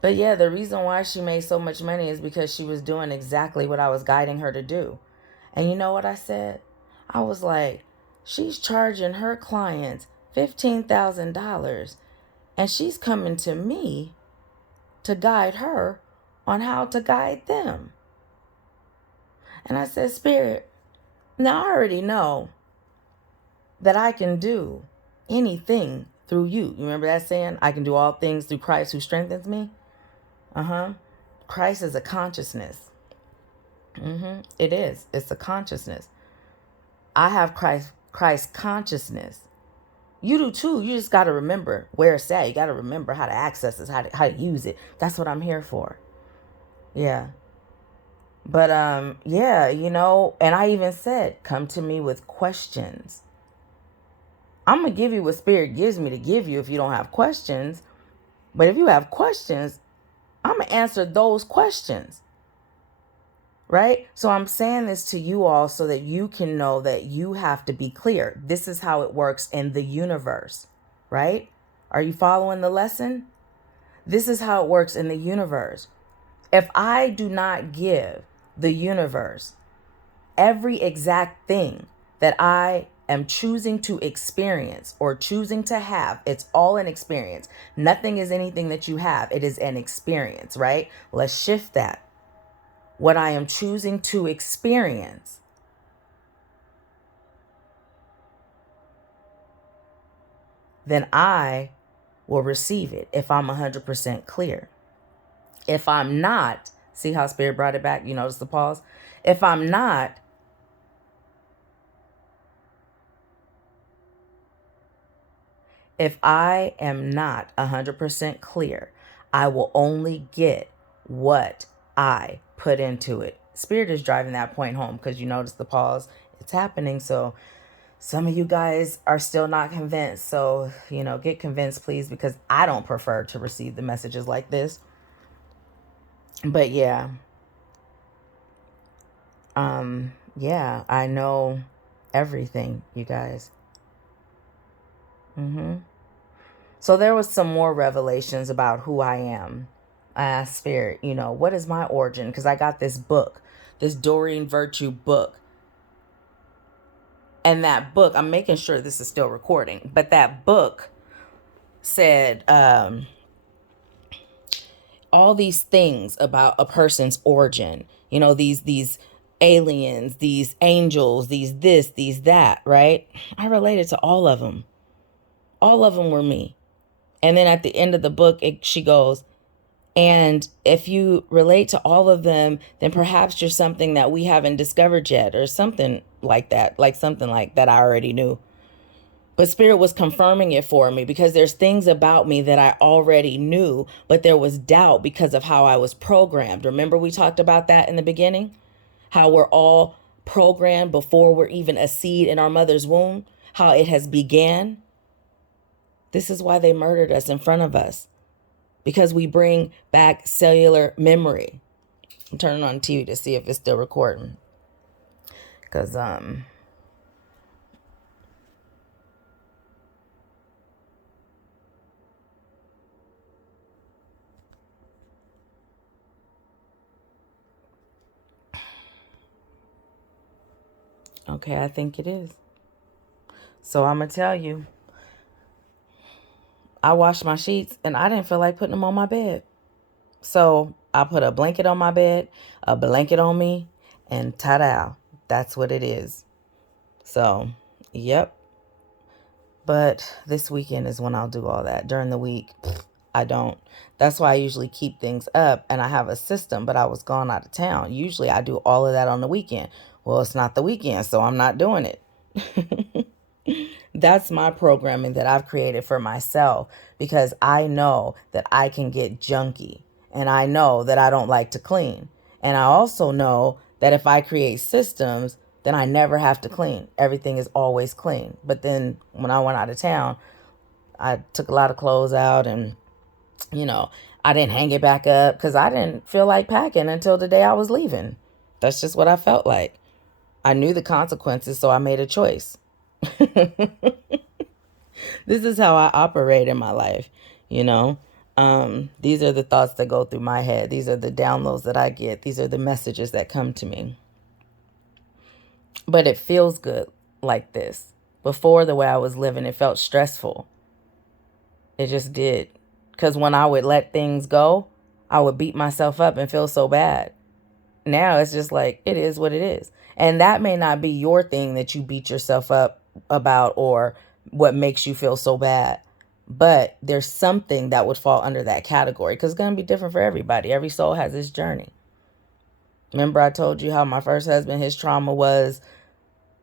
But yeah, the reason why she made so much money is because she was doing exactly what I was guiding her to do. And you know what I said? I was like, she's charging her clients $15,000 and she's coming to me to guide her on how to guide them. And I said, Spirit, now I already know that I can do anything through you. You remember that saying? I can do all things through Christ who strengthens me. Christ is a consciousness. It is. It's a consciousness. I have Christ consciousness. You do too. You just got to remember where it's at. You got to remember how to access it, how to use it. That's what I'm here for. Yeah. But yeah, and I even said, come to me with questions. I'm going to give you what Spirit gives me to give you if you don't have questions. But if you have questions, I'm going to answer those questions. Right? So I'm saying this to you all so that you can know that you have to be clear. This is how it works in the universe. Right? Are you following the lesson? This is how it works in the universe. If I do not give the universe every exact thing that I am choosing to experience or choosing to have, it's all an experience. Nothing is anything that you have. It is an experience, right? Let's shift that. What I am choosing to experience, then I will receive it if I'm 100% clear. If I'm not, see how Spirit brought it back? You notice the pause? If I'm not, if I am not 100% clear, I will only get what I put into it. Spirit is driving that point home because you notice the pause. It's happening. So some of you guys are still not convinced. So, get convinced, please, because I don't prefer to receive the messages like this. But yeah. Yeah, I know everything, you guys. So there was some more revelations about who I am. I asked Spirit, what is my origin? Because I got this book, this Doreen Virtue book. And that book, I'm making sure this is still recording, but that book said all these things about a person's origin. These aliens, these angels, these this, these that, right? I related to all of them. All of them were me. And then at the end of the book, she goes, and if you relate to all of them, then perhaps you're something that we haven't discovered yet, or something like that, something like that I already knew. But Spirit was confirming it for me because there's things about me that I already knew, but there was doubt because of how I was programmed. Remember we talked about that in the beginning? How we're all programmed before we're even a seed in our mother's womb, how it has began. This is why they murdered us in front of us. Because we bring back cellular memory. I'm turning on TV to see if it's still recording. Because, okay, I think it is. So I'm going to tell you. I washed my sheets and I didn't feel like putting them on my bed. So I put a blanket on my bed, a blanket on me, and ta-da, that's what it is. So, yep. But this weekend is when I'll do all that. During the week, I don't. That's why I usually keep things up and I have a system, but I was gone out of town. Usually I do all of that on the weekend. Well, it's not the weekend, so I'm not doing it. That's my programming that I've created for myself because I know that I can get junky and I know that I don't like to clean. And I also know that if I create systems, then I never have to clean. Everything is always clean. But then when I went out of town, I took a lot of clothes out and, I didn't hang it back up because I didn't feel like packing until the day I was leaving. That's just what I felt like. I knew the consequences, so I made a choice. This is how I operate in my life, you know. These are the thoughts that go through my head. These are the downloads that I get. These are the messages that come to me. But it feels good like this. Before, the way I was living, it felt stressful. It just did. Because when I would let things go, I would beat myself up and feel so bad. Now it's just like, it is what it is. And that may not be your thing that you beat yourself up about or what makes you feel so bad. But there's something that would fall under that category because it's going to be different for everybody. Every soul has its journey. Remember I told you how my first husband, his trauma was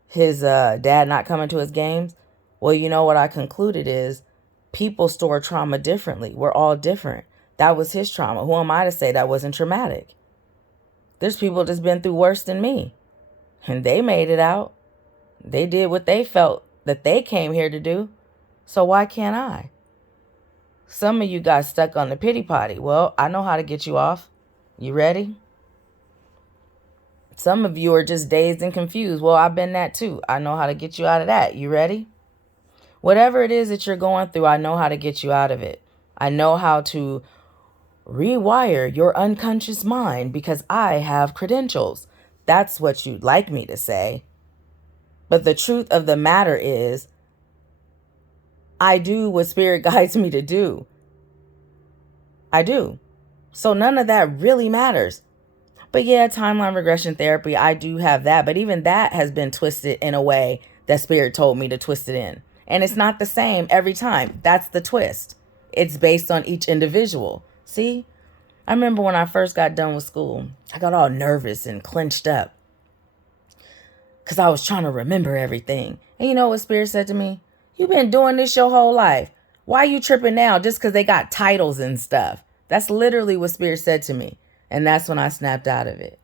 his dad not coming to his games? Well, you know what I concluded is people store trauma differently. We're all different. That was his trauma. Who am I to say that wasn't traumatic? There's people that's been through worse than me. And they made it out. They did what they felt that they came here to do. So why can't I? Some of you got stuck on the pity potty. Well, I know how to get you off. You ready? Some of you are just dazed and confused. Well, I've been that too. I know how to get you out of that. You ready? Whatever it is that you're going through, I know how to get you out of it. I know how to rewire your unconscious mind because I have credentials. That's what you'd like me to say. But the truth of the matter is, I do what spirit guides me to do. I do. So none of that really matters. But yeah, timeline regression therapy, I do have that. But even that has been twisted in a way that spirit told me to twist it in. And it's not the same every time. That's the twist. It's based on each individual. See? I remember when I first got done with school, I got all nervous and clenched up because I was trying to remember everything. And you know what spirit said to me? You've been doing this your whole life. Why are you tripping now just because they got titles and stuff? That's literally what spirit said to me. And that's when I snapped out of it.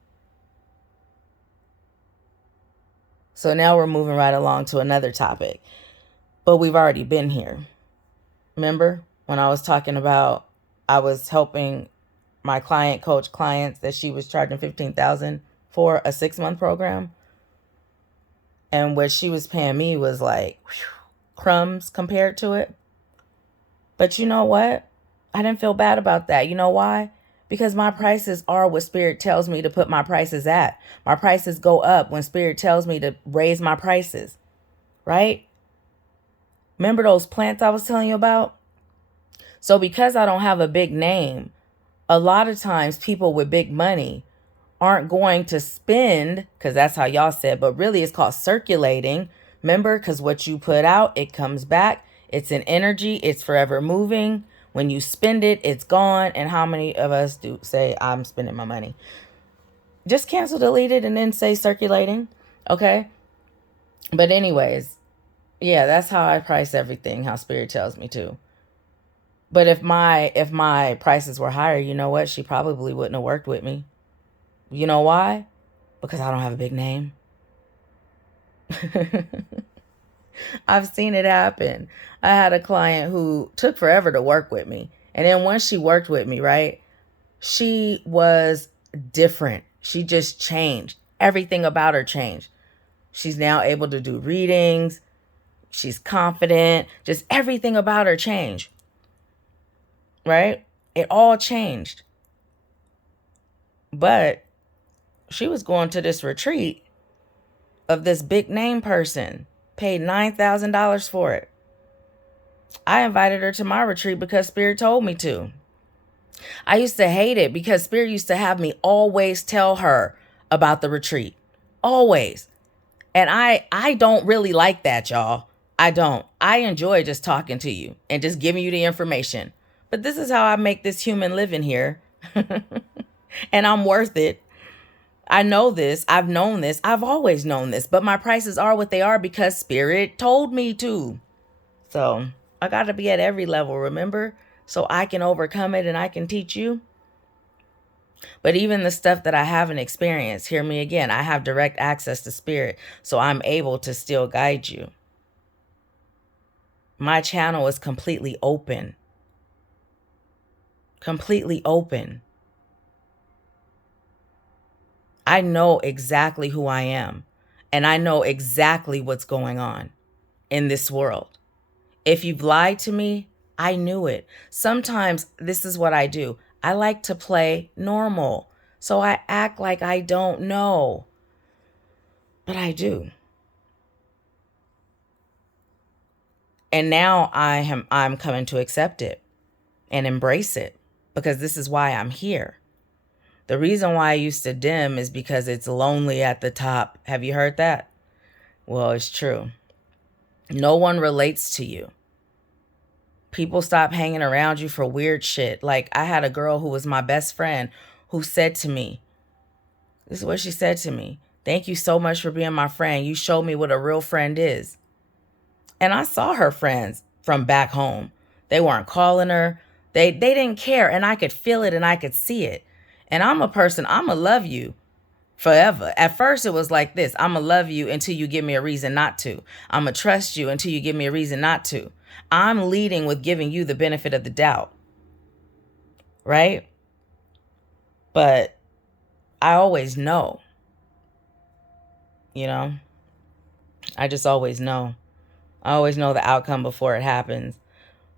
So now we're moving right along to another topic. But we've already been here. Remember when I was talking about I was helping my client coach clients that she was charging $15,000 for a 6-month program? And what she was paying me was like crumbs compared to it. But you know what? I didn't feel bad about that. You know why? Because my prices are what spirit tells me to put my prices at. My prices go up when spirit tells me to raise my prices, right? Remember those plants I was telling you about? So because I don't have a big name, a lot of times people with big money aren't going to spend, because that's how y'all said, but really it's called circulating. Remember, because what you put out, it comes back. It's an energy. It's forever moving. When you spend it, it's gone. And how many of us do say, I'm spending my money? Just cancel, delete it, and then say circulating. Okay? But anyways, yeah, that's how I price everything, how spirit tells me to. But if my prices were higher, you know what? She probably wouldn't have worked with me. You know why? Because I don't have a big name. I've seen it happen. I had a client who took forever to work with me. And then once she worked with me, right, she was different. She just changed. Everything about her changed. She's now able to do readings. She's confident. Just everything about her changed. Right? It all changed. But she was going to this retreat of this big name person, paid $9,000 for it. I invited her to my retreat because spirit told me to. I used to hate it because Spirit used to have me always tell her about the retreat. Always. And I don't really like that, y'all. I don't. I enjoy just talking to you and just giving you the information. But this is how I make this human living here. And I'm worth it. I know this. I've known this. I've always known this. But my prices are what they are because Spirit told me to. So I got to be at every level, remember? So I can overcome it and I can teach you. But even the stuff that I haven't experienced, hear me again, I have direct access to Spirit. So I'm able to still guide you. My channel is completely open. Completely open. I know exactly who I am. And I know exactly what's going on in this world. If you've lied to me, I knew it. Sometimes this is what I do. I like to play normal. So I act like I don't know. But I do. And now I'm coming to accept it and embrace it because this is why I'm here. The reason why I used to dim is because it's lonely at the top. Have you heard that? Well, it's true. No one relates to you. People stop hanging around you for weird shit. Like I had a girl who was my best friend who said to me, this is what she said to me. Thank you so much for being my friend. You showed me what a real friend is. And I saw her friends from back home. They weren't calling her. They didn't care. And I could feel it and I could see it. And I'm a person, I'm going to love you forever. At first it was like this. I'm going to love you until you give me a reason not to. I'm going to trust you until you give me a reason not to. I'm leading with giving you the benefit of the doubt. Right? But I always know. You know? I just always know. I always know the outcome before it happens.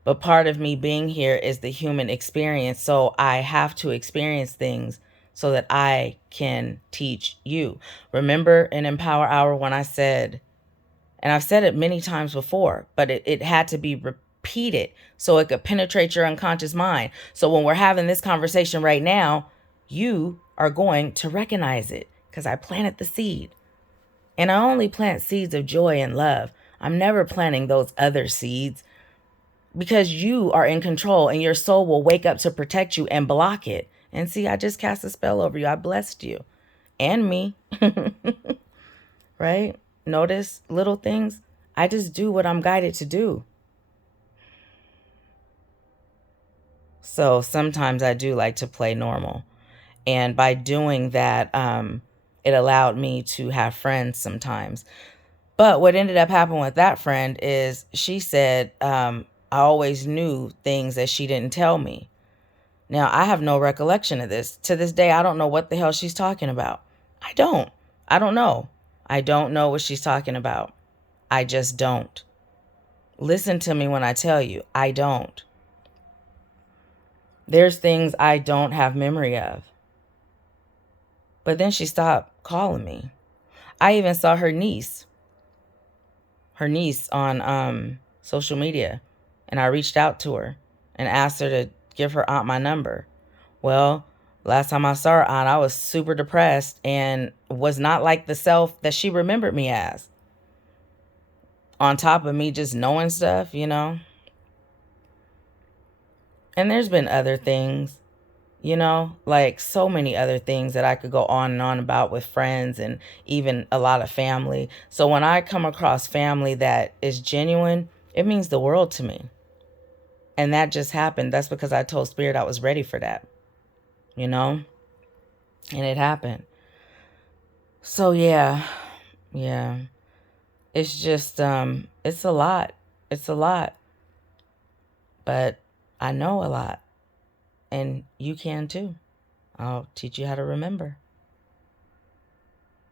But part of me being here is the human experience. So I have to experience things so that I can teach you. Remember in Empower Hour when I said, and I've said it many times before, but it had to be repeated so it could penetrate your unconscious mind. So when we're having this conversation right now, you are going to recognize it because I planted the seed. And I only plant seeds of joy and love. I'm never planting those other seeds because you are in control and your soul will wake up to protect you and block it. And see, I just cast a spell over you. I blessed you and me. Right? Notice little things. I just do what I'm guided to do. So sometimes I do like to play normal. And by doing that, it allowed me to have friends sometimes. But what ended up happening with that friend is she said, I always knew things that she didn't tell me. Now, I have no recollection of this. To this day, I don't know what the hell she's talking about. I don't. I don't know. I don't know what she's talking about. I just don't. Listen to me when I tell you, I don't. There's things I don't have memory of. But then she stopped calling me. I even saw her niece on social media. And I reached out to her and asked her to give her aunt my number. Well, last time I saw her aunt, I was super depressed and was not like the self that she remembered me as. On top of me just knowing stuff, you know. And there's been other things, you know, like so many other things that I could go on and on about with friends and even a lot of family. So when I come across family that is genuine, it means the world to me. And that just happened. That's because I told Spirit I was ready for that, you know, and it happened. So yeah, it's just, it's a lot. It's a lot. But I know a lot. And you can too. I'll teach you how to remember.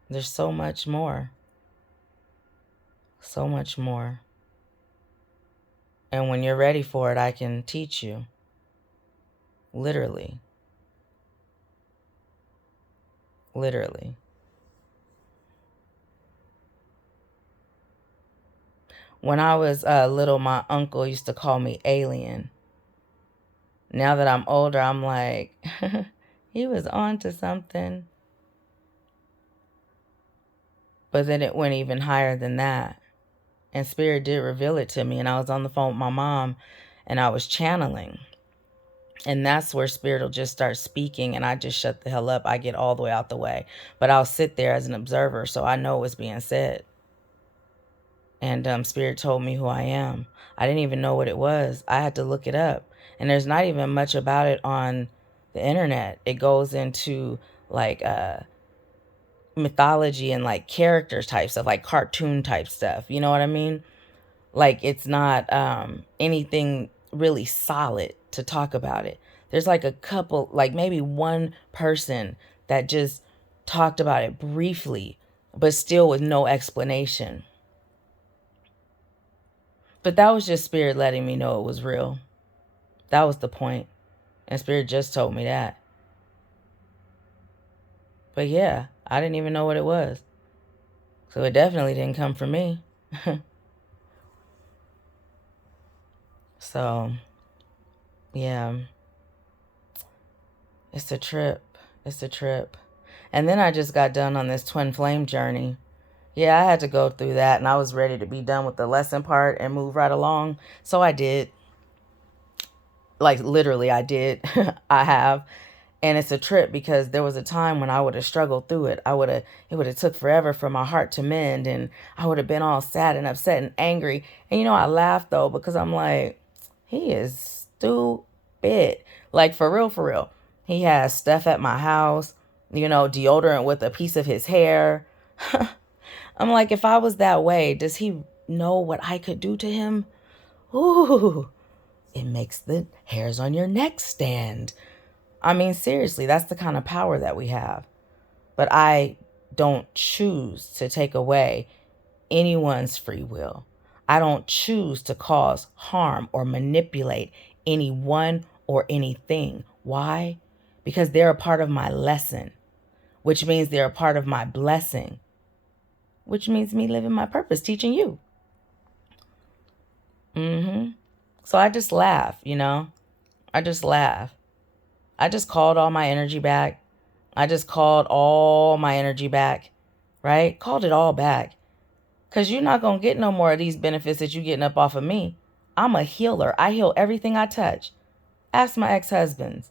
There's so much more. So much more. And when you're ready for it, I can teach you. Literally. Literally. When I was little, my uncle used to call me alien. Now that I'm older, I'm like, he was on to something. But then it went even higher than that. And Spirit did reveal it to me. And I was on the phone with my mom and I was channeling. And that's where Spirit will just start speaking and I just shut the hell up. I get all the way out the way. But I'll sit there as an observer so I know what's being said. And Spirit told me who I am. I didn't even know what it was. I had to look it up. And there's not even much about it on the internet. It goes into like mythology and like character type stuff, like cartoon type stuff. You know what I mean? Like it's not anything really solid to talk about it. There's like a couple, like maybe one person that just talked about it briefly, but still with no explanation. But that was just Spirit letting me know it was real. That was the point. And Spirit just told me that. But yeah, I didn't even know what it was. So it definitely didn't come from me. So, yeah. It's a trip. It's a trip. And then I just got done on this twin flame journey. Yeah, I had to go through that and I was ready to be done with the lesson part and move right along. So I did. Like literally I did. I have. And it's a trip because there was a time when I would have struggled through it. It would have took forever for my heart to mend and I would have been all sad and upset and angry. And I laughed though because I'm like, he is stupid. Like for real, for real. He has stuff at my house, deodorant with a piece of his hair. I'm like, if I was that way, does he know what I could do to him? Ooh, it makes the hairs on your neck stand. I mean, seriously, that's the kind of power that we have. But I don't choose to take away anyone's free will. I don't choose to cause harm or manipulate anyone or anything. Why? Because they're a part of my lesson, which means they're a part of my blessing, which means me living my purpose, teaching you. So I just laugh, I just laugh. I just called all my energy back. Right? Called it all back. Because you're not going to get no more of these benefits that you're getting up off of me. I'm a healer. I heal everything I touch. Ask my ex-husbands.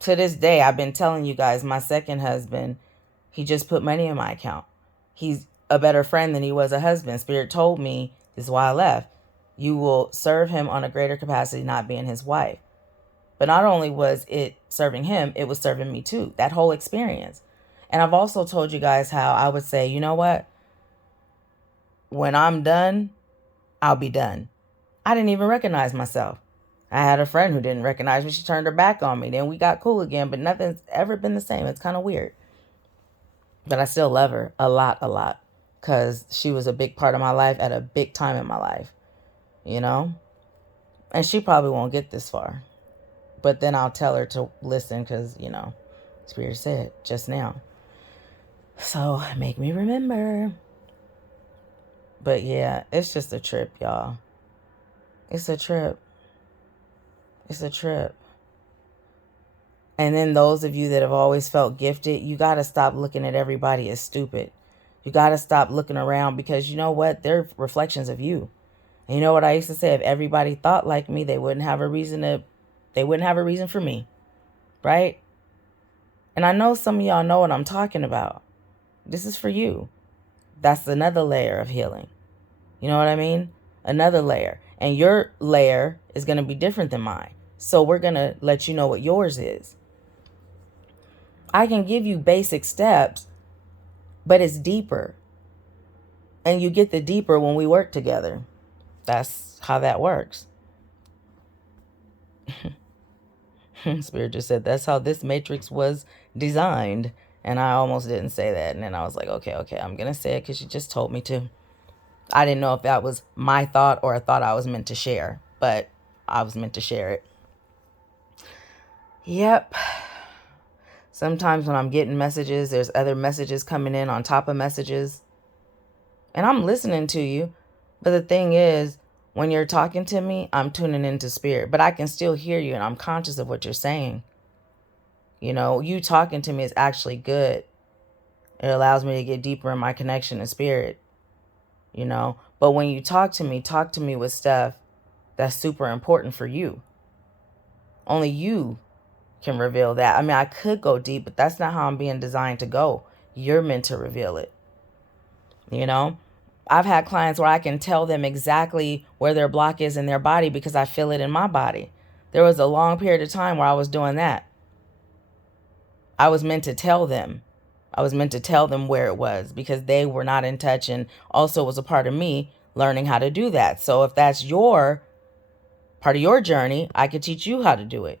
To this day, I've been telling you guys, my second husband, he just put money in my account. He's a better friend than he was a husband. Spirit told me, this is why I left. You will serve him on a greater capacity, not being his wife. But not only was it serving him, it was serving me too. That whole experience. And I've also told you guys how I would say, you know what? When I'm done, I'll be done. I didn't even recognize myself. I had a friend who didn't recognize me. She turned her back on me. Then we got cool again, but nothing's ever been the same. It's kind of weird. But I still love her a lot. Because she was a big part of my life at a big time in my life. And she probably won't get this far. But then I'll tell her to listen because, Spirit said just now. So make me remember. But yeah, it's just a trip, y'all. It's a trip. It's a trip. And then those of you that have always felt gifted, you got to stop looking at everybody as stupid. You got to stop looking around because you know what? They're reflections of you. And you know what I used to say? If everybody thought like me, they wouldn't have a reason for me. Right? And I know some of y'all know what I'm talking about. This is for you. That's another layer of healing. You know what I mean? Another layer. And your layer is going to be different than mine. So we're going to let you know what yours is. I can give you basic steps, but it's deeper. And you get the deeper when we work together. That's how that works. Spirit just said, that's how this matrix was designed. And I almost didn't say that. And then I was like, okay, I'm going to say it because she just told me to. I didn't know if that was my thought or a thought I was meant to share. But I was meant to share it. Yep. Sometimes when I'm getting messages, there's other messages coming in on top of messages. And I'm listening to you. But the thing is, When you're talking to me, I'm tuning into spirit, but I can still hear you and I'm conscious of what you're saying. You know, you talking to me is actually good. It allows me to get deeper in my connection to spirit, you know. But when you talk to me with stuff that's super important for you. Only you can reveal that. I mean, I could go deep, but that's not how I'm being designed to go. You're meant to reveal it, you know. I've had clients where I can tell them exactly where their block is in their body because I feel it in my body. There was a long period of time where I was doing that. I was meant to tell them. I was meant to tell them where it was because they were not in touch, and also was a part of me learning how to do that. So if that's your part of your journey, I could teach you how to do it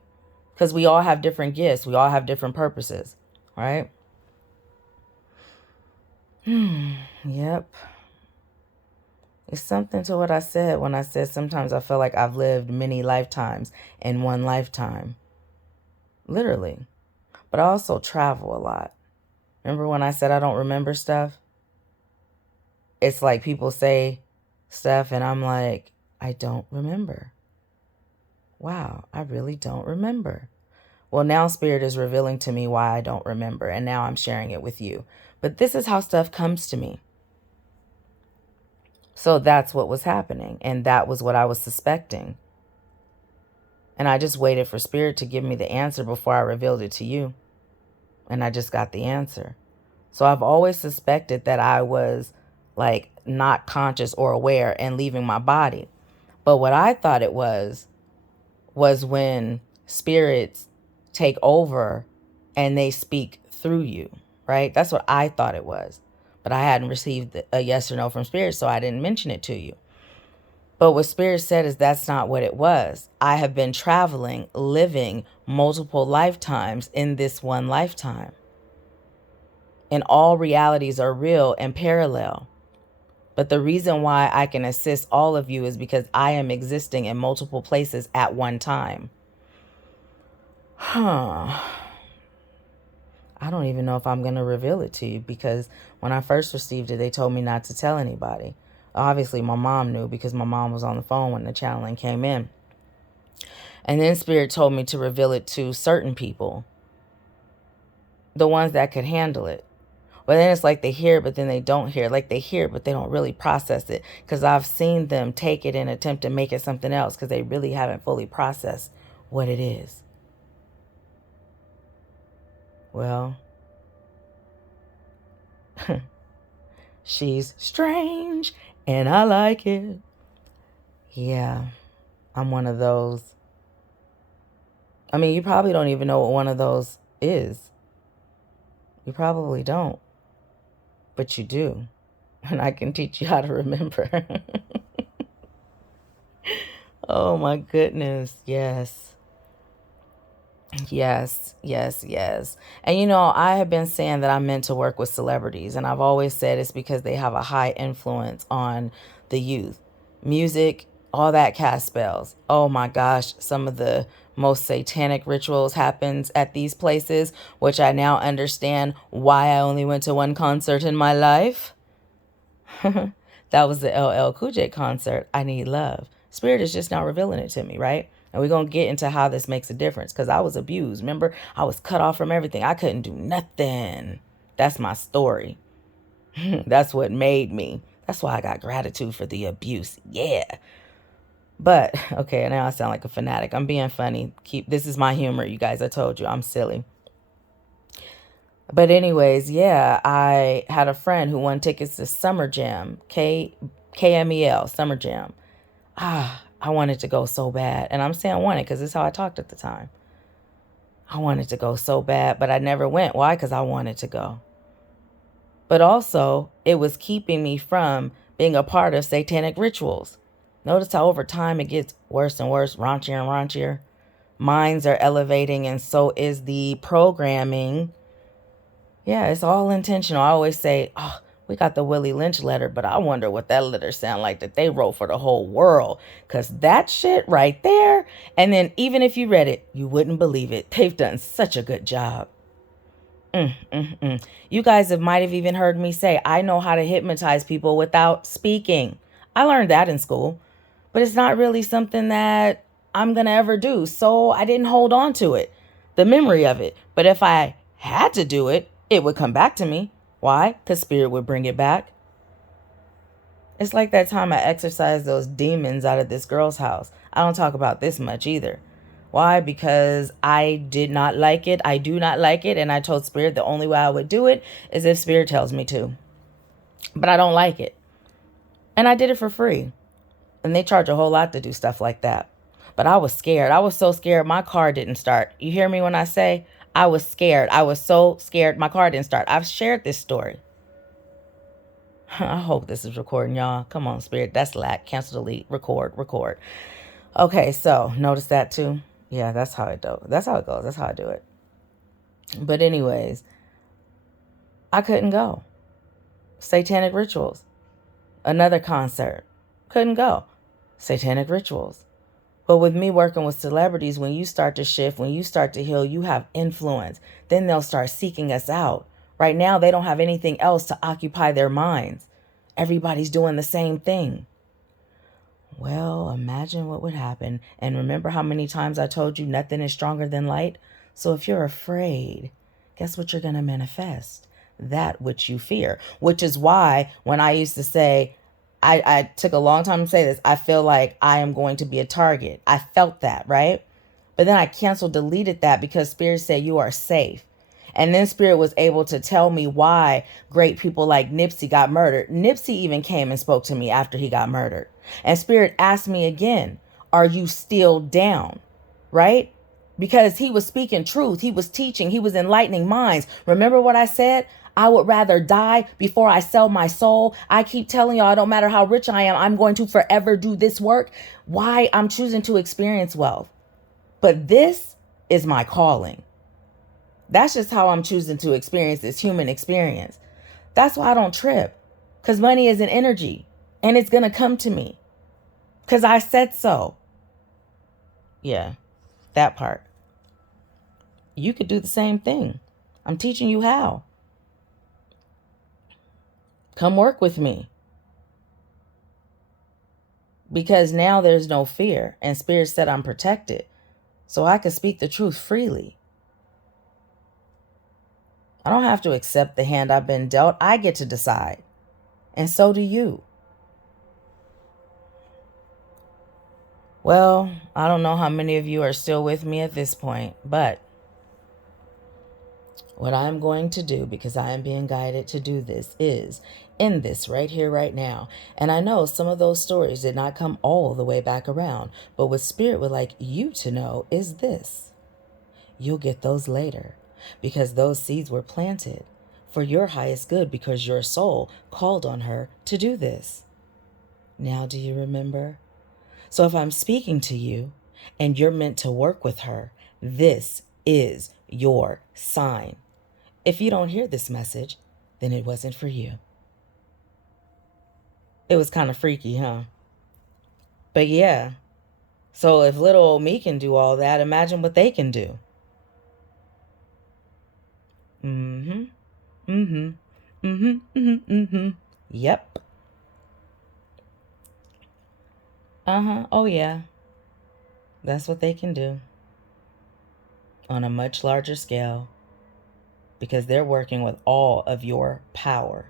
because we all have different gifts. We all have different purposes, right? Yep. It's something to what I said when I said sometimes I feel like I've lived many lifetimes in one lifetime. Literally. But I also travel a lot. Remember when I said I don't remember stuff? It's like people say stuff and I'm like, I don't remember. Wow, I really don't remember. Well, now Spirit is revealing to me why I don't remember, and now I'm sharing it with you. But this is how stuff comes to me. So that's what was happening, and that was what I was suspecting. And I just waited for Spirit to give me the answer before I revealed it to you. And I just got the answer. So I've always suspected that I was like not conscious or aware and leaving my body. But what I thought it was when spirits take over and they speak through you, right? That's what I thought it was. But I hadn't received a yes or no from Spirit, so I didn't mention it to you. But what Spirit said is that's not what it was. I have been traveling, living multiple lifetimes in this one lifetime. And all realities are real and parallel. But the reason why I can assist all of you is because I am existing in multiple places at one time. I don't even know if I'm going to reveal it to you because when I first received it, they told me not to tell anybody. Obviously, my mom knew because my mom was on the phone when the channeling came in. And then Spirit told me to reveal it to certain people, the ones that could handle it. But then it's like they hear it, but then they don't hear it. Like they hear it, but they don't really process it. Because I've seen them take it and attempt to make it something else because they really haven't fully processed what it is. Well, she's strange and I like it. Yeah, I'm one of those. I mean, you probably don't even know what one of those is. You probably don't. But you do. And I can teach you how to remember. Oh my goodness. Yes. Yes, yes, yes. And you know, I have been saying that I'm meant to work with celebrities, and I've always said it's because they have a high influence on the youth. Music, all that cast spells. Oh my gosh, some of the most satanic rituals happens at these places, which I now understand why I only went to one concert in my life. That was the LL Cool J concert, I Need Love. Spirit is just now revealing it to me, right? And we're going to get into how this makes a difference because I was abused. Remember, I was cut off from everything. I couldn't do nothing. That's my story. That's what made me. That's why I got gratitude for the abuse. Yeah. But, okay, now I sound like a fanatic. I'm being funny. This is my humor, you guys. I told you, I'm silly. But anyways, yeah, I had a friend who won tickets to Summer Jam, KMEL, Summer Jam. I wanted to go so bad. And I'm saying I wanted because this is how I talked at the time. I wanted to go so bad, but I never went. Why? Because I wanted to go. But also, it was keeping me from being a part of satanic rituals. Notice how over time it gets worse and worse, raunchier and raunchier. Minds are elevating, and so is the programming. Yeah, it's all intentional. I always say, oh, we got the Willie Lynch letter, but I wonder what that letter sound like that they wrote for the whole world. Because that shit right there, and then even if you read it, you wouldn't believe it. They've done such a good job. You guys might have even heard me say, I know how to hypnotize people without speaking. I learned that in school. but it's not really something that I'm going to ever do. So I didn't hold on to it, the memory of it. But if I had to do it, it would come back to me. Why? Because spirit would bring it back. It's like that time I exorcised those demons out of this girl's house. I don't talk about this much either. Why? Because I did not like it. I do not like it. And I told spirit the only way I would do it is if spirit tells me to. But I don't like it. And I did it for free. And they charge a whole lot to do stuff like that. But I was scared. I was so scared my car didn't start. You hear me when I say I was scared? I was so scared my car didn't start. I've shared this story. I hope this is recording, y'all. Come on, spirit. That's lack. Cancel, delete, record. Okay, so notice that too. Yeah, that's how it goes. That's how it goes. That's how I do it. But anyways, I couldn't go. Satanic rituals. Another concert. Couldn't go. Satanic rituals. But with me working with celebrities, when you start to shift, when you start to heal, you have influence. Then they'll start seeking us out. Right now, they don't have anything else to occupy their minds. Everybody's doing the same thing. Well, imagine what would happen. And remember how many times I told you nothing is stronger than light? So if you're afraid, guess what you're going to manifest? That which you fear. Which is why when I used to say, I took a long time to say this, I feel like I am going to be a target. I felt that, right? But then I canceled, deleted that because Spirit said you are safe. And then Spirit was able to tell me why great people like Nipsey got murdered. Nipsey even came and spoke to me after he got murdered. And Spirit asked me again, are you still down? Right? Because he was speaking truth. He was teaching. He was enlightening minds. Remember what I said? I would rather die before I sell my soul. I keep telling y'all, no matter how rich I am, I'm going to forever do this work. Why? I'm choosing to experience wealth. But this is my calling. That's just how I'm choosing to experience this human experience. That's why I don't trip. Because money is an energy. And it's going to come to me. Because I said so. Yeah, that part. You could do the same thing. I'm teaching you how. Come work with me. Because now there's no fear. And Spirit said I'm protected. So I can speak the truth freely. I don't have to accept the hand I've been dealt. I get to decide. And so do you. Well, I don't know how many of you are still with me at this point, but what I'm going to do, because I am being guided to do this, is end this right here, right now. And I know some of those stories did not come all the way back around, but what Spirit would like you to know is this. You'll get those later, because those seeds were planted for your highest good, because your soul called on her to do this. Now, do you remember? So if I'm speaking to you and you're meant to work with her, this is your sign. If you don't hear this message, then it wasn't for you. It was kind of freaky, huh? But yeah. So if little old me can do all that, imagine what they can do. Yep. Oh yeah. That's what they can do. On a much larger scale. Because they're working with all of your power.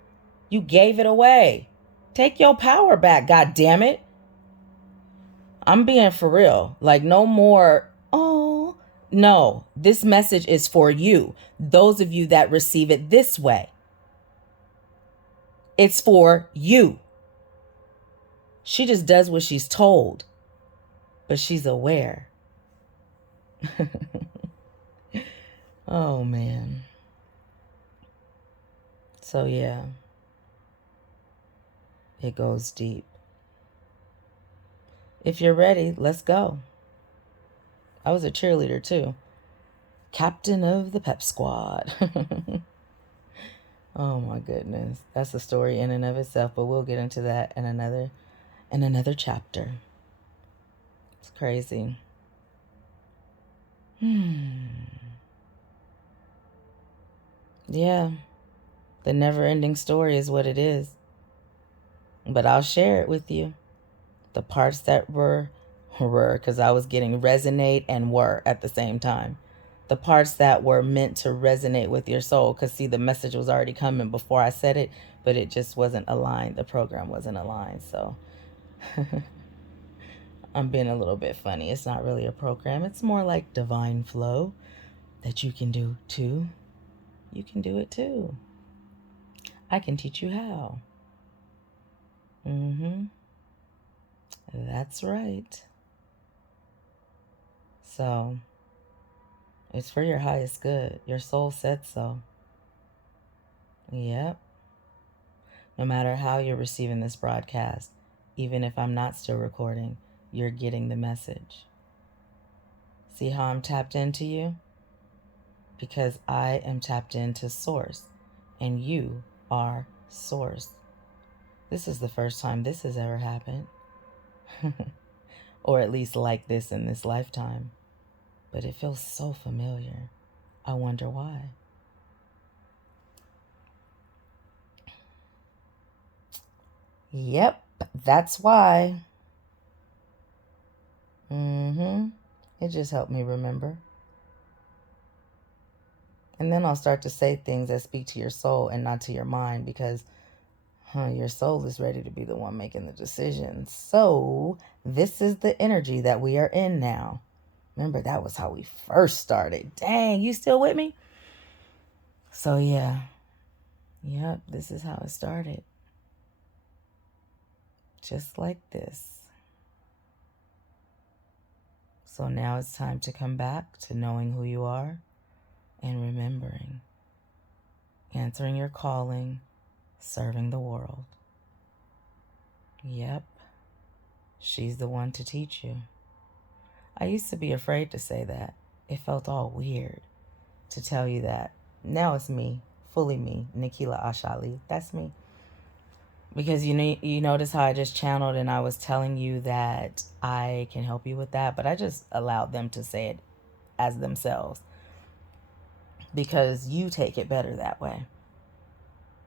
You gave it away. Take your power back, God damn it. I'm being for real. Like, no more, oh, no. This message is for you. Those of you that receive it this way. It's for you. She just does what she's told. But she's aware. Oh, man. So, yeah. It goes deep. If you're ready, let's go. I was a cheerleader too. Captain of the pep squad. Oh my goodness. That's a story in and of itself, but we'll get into that in another chapter. It's crazy. Yeah. The never-ending story is what it is. But I'll share it with you. The parts that were, because I was getting resonate and were at the same time. The parts that were meant to resonate with your soul, because see, the message was already coming before I said it, but it just wasn't aligned. The program wasn't aligned. So I'm being a little bit funny. It's not really a program. It's more like divine flow that you can do too. You can do it too. I can teach you how. That's right. So it's for your highest good. Your soul said so. Yep. No matter how you're receiving this broadcast, even if I'm not still recording, you're getting the message. See how I'm tapped into you? Because I am tapped into Source, and you are Source. This is the first time this has ever happened. Or at least like this in this lifetime. But it feels so familiar. I wonder why. Yep, that's why. It just helped me remember. And then I'll start to say things that speak to your soul and not to your mind, because your soul is ready to be the one making the decision. So this is the energy that we are in now. Remember, that was how we first started. Dang, you still with me? So yeah. Yep, this is how it started. Just like this. So now it's time to come back to knowing who you are and remembering. Answering your calling, serving the world. Yep, she's the one to teach you. I used to be afraid to say that. It felt all weird to tell you that. Now it's me, fully me, Nahkila Ashali. That's me. Because you notice how I just channeled and I was telling you that I can help you with that, but I just allowed them to say it as themselves because you take it better that way.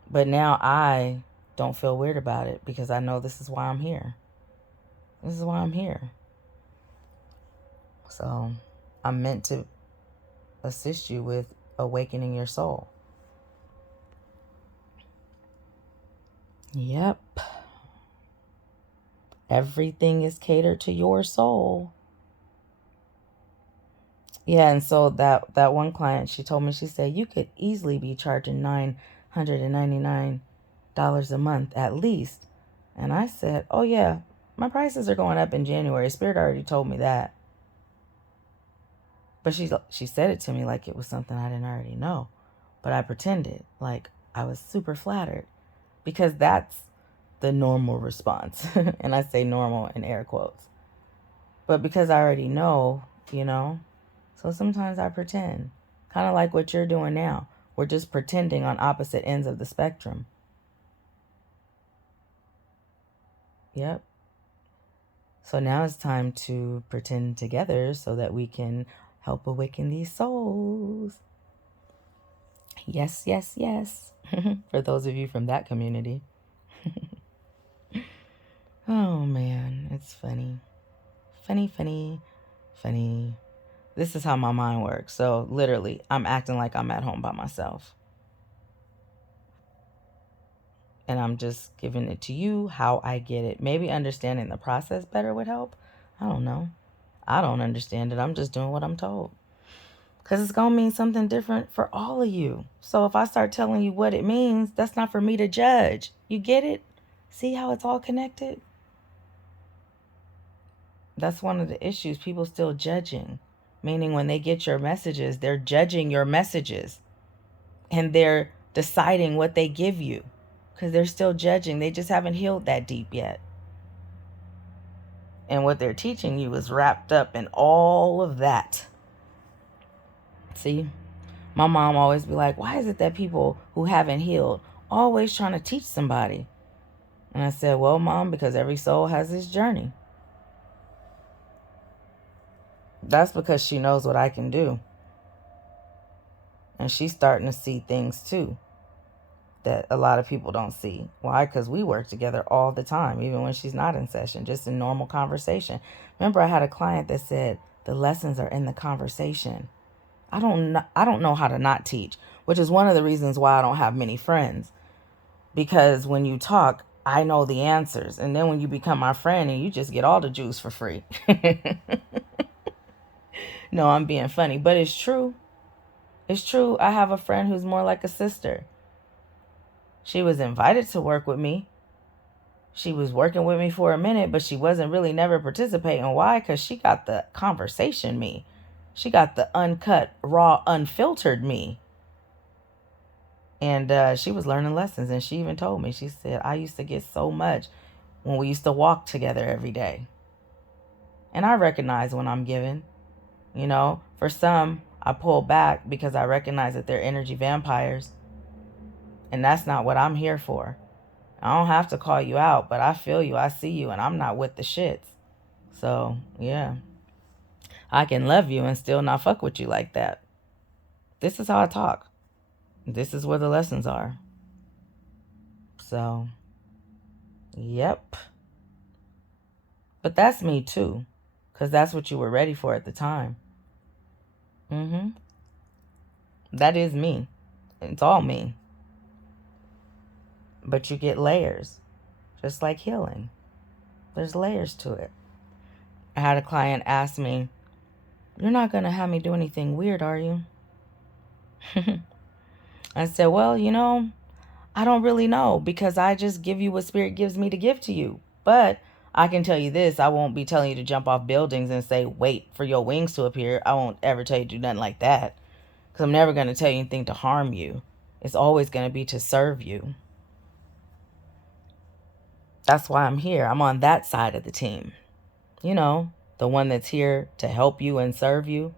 But now I don't feel weird about it because I know this is why I'm here. This is why I'm here. So I'm meant to assist you with awakening your soul. Yep. Everything is catered to your soul. Yeah, and so that one client, she told me, she said, you could easily be charging $999 a month at least. And I said, oh yeah, my prices are going up in January. Spirit already told me that. But she said it to me like it was something I didn't already know. But I pretended like I was super flattered because that's the normal response. And I say normal in air quotes. But because I already know, so sometimes I pretend. Kind of like what you're doing now. We're just pretending on opposite ends of the spectrum. Yep. So now it's time to pretend together so that we can help awaken these souls. Yes, yes, yes. For those of you from that community. Oh man, it's funny. Funny, funny, funny. This is how my mind works. So literally, I'm acting like I'm at home by myself. And I'm just giving it to you how I get it. Maybe understanding the process better would help. I don't know. I don't understand it. I'm just doing what I'm told. Because it's going to mean something different for all of you. So if I start telling you what it means, that's not for me to judge. You get it? See how it's all connected? That's one of the issues. People still judging. Meaning when they get your messages, they're judging your messages. And they're deciding what they give you. Because they're still judging. They just haven't healed that deep yet. And what they're teaching you is wrapped up in all of that. See? My mom always be like, why is it that people who haven't healed always trying to teach somebody? And I said, well, Mom, because every soul has its journey. That's because she knows what I can do. And she's starting to see things too. that a lot of people don't see. Why? Because we work together all the time, even when she's not in session, just in normal conversation. Remember, I had a client that said the lessons are in the conversation. I don't know how to not teach, which is one of the reasons why I don't have many friends. Because when you talk, I know the answers. And then when you become my friend and you just get all the juice for free. No, I'm being funny, but it's true. It's true. I have a friend who's more like a sister. She was invited to work with me. She was working with me for a minute, but she wasn't really never participating. Why? Because she got the conversation me. She got the uncut, raw, unfiltered me. And she was learning lessons. And she even told me, she said, I used to get so much when we used to walk together every day. And I recognize when I'm giving. You know, for some, I pull back because I recognize that they're energy vampires. And that's not what I'm here for. I don't have to call you out, but I feel you, I see you, and I'm not with the shits. So, yeah. I can love you and still not fuck with you like that. This is how I talk. This is where the lessons are. So, yep. But that's me too, because that's what you were ready for at the time. That is me. It's all me. But you get layers, just like healing. There's layers to it. I had a client ask me, you're not going to have me do anything weird, are you? I said, well, you know, I don't really know, because I just give you what spirit gives me to give to you. But I can tell you this, I won't be telling you to jump off buildings and say, wait for your wings to appear. I won't ever tell you to do nothing like that, because I'm never going to tell you anything to harm you. It's always going to be to serve you. That's why I'm here. I'm on that side of the team. You know, the one that's here to help you and serve you.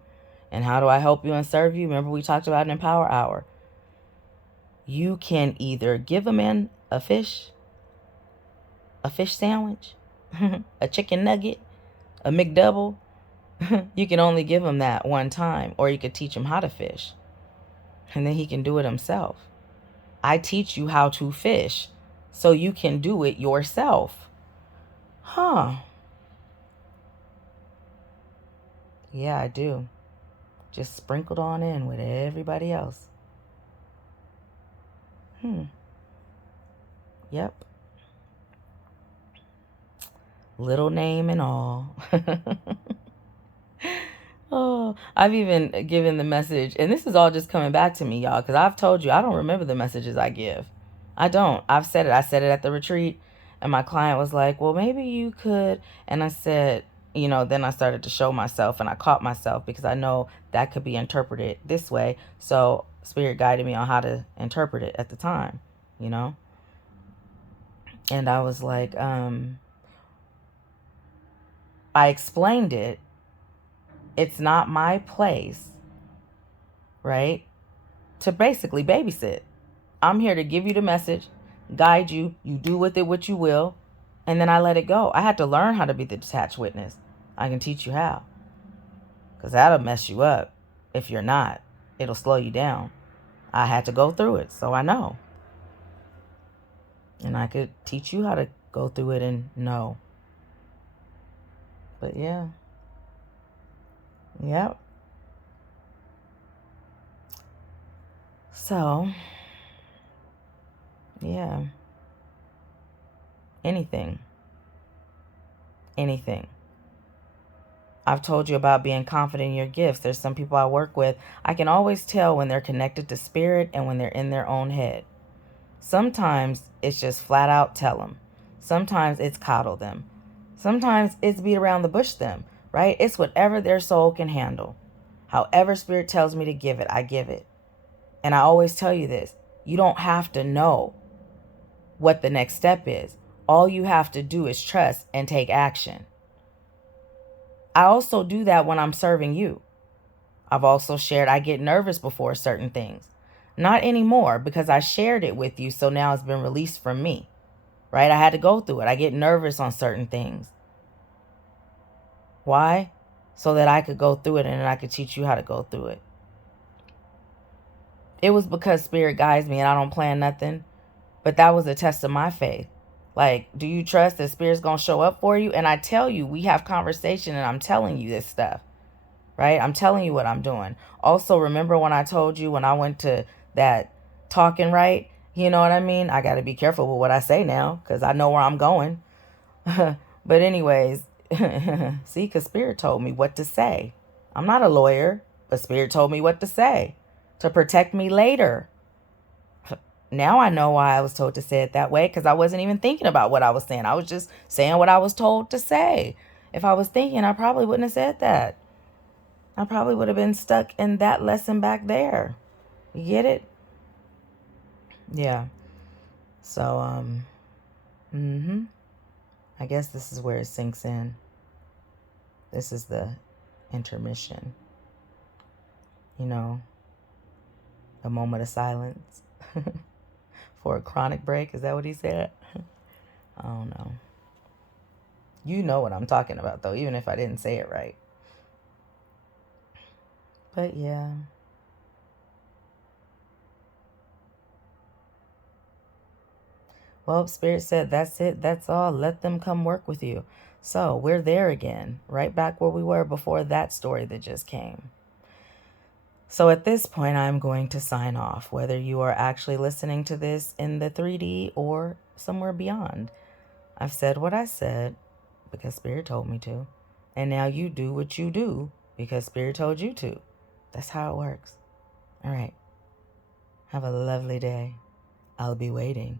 And how do I help you and serve you? Remember we talked about an Empower Hour. You can either give a man a fish sandwich, a chicken nugget, a McDouble. You can only give him that one time, or you could teach him how to fish, and then he can do it himself. I teach you how to fish so you can do it yourself. Huh. Yeah, I do. Just sprinkled on in with everybody else. Yep. Little name and all. Oh, I've even given the message, and this is all just coming back to me, y'all, because I've told you I don't remember the messages I give. I don't. I've said it. I said it at the retreat, and my client was like, well, maybe you could. And I said, you know, then I started to show myself, and I caught myself because I know that could be interpreted this way. So Spirit guided me on how to interpret it at the time, you know. And I was like, I explained it. It's not my place, right, to basically babysit. I'm here to give you the message, guide you, you do with it what you will, and then I let it go. I had to learn how to be the detached witness. I can teach you how, because that'll mess you up if you're not. It'll slow you down. I had to go through it, so I know. And I could teach you how to go through it and know. But yeah. Yep. So, yeah. Anything. I've told you about being confident in your gifts. There's some people I work with. I can always tell when they're connected to spirit and when they're in their own head. Sometimes it's just flat out tell them. Sometimes it's coddle them. Sometimes it's beat around the bush them, right? It's whatever their soul can handle. However spirit tells me to give it, I give it. And I always tell you this, you don't have to know what the next step is. All you have to do is trust and take action. I also do that when I'm serving you. I've also shared I get nervous before certain things. Not anymore, because I shared it with you, so now it's been released from me, right? I had to go through it. I get nervous on certain things. Why? So that I could go through it and then I could teach you how to go through it. It was because spirit guides me and I don't plan nothing. But that was a test of my faith. Like, do you trust that Spirit's going to show up for you? And I tell you, we have conversation and I'm telling you this stuff, right? I'm telling you what I'm doing. Also, remember when I told you when I went to that talking right? You know what I mean? I got to be careful with what I say now because I know where I'm going. But anyways, see, because Spirit told me what to say. I'm not a lawyer, but Spirit told me what to say to protect me later. Now I know why I was told to say it that way, because I wasn't even thinking about what I was saying. I was just saying what I was told to say. If I was thinking, I probably wouldn't have said that. I probably would have been stuck in that lesson back there. You get it? Yeah. So, I guess this is where it sinks in. This is the intermission. You know, a moment of silence for a chronic break. Is that what he said? I don't know. You know what I'm talking about, though, even if I didn't say it right. But yeah. Well, Spirit said, that's it. That's all. Let them come work with you. So we're there again, right back where we were before that story that just came. So at this point, I'm going to sign off, whether you are actually listening to this in the 3D or somewhere beyond. I've said what I said because Spirit told me to. And now you do what you do because Spirit told you to. That's how it works. All right. Have a lovely day. I'll be waiting.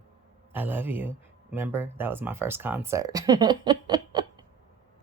I love you. Remember, that was my first concert.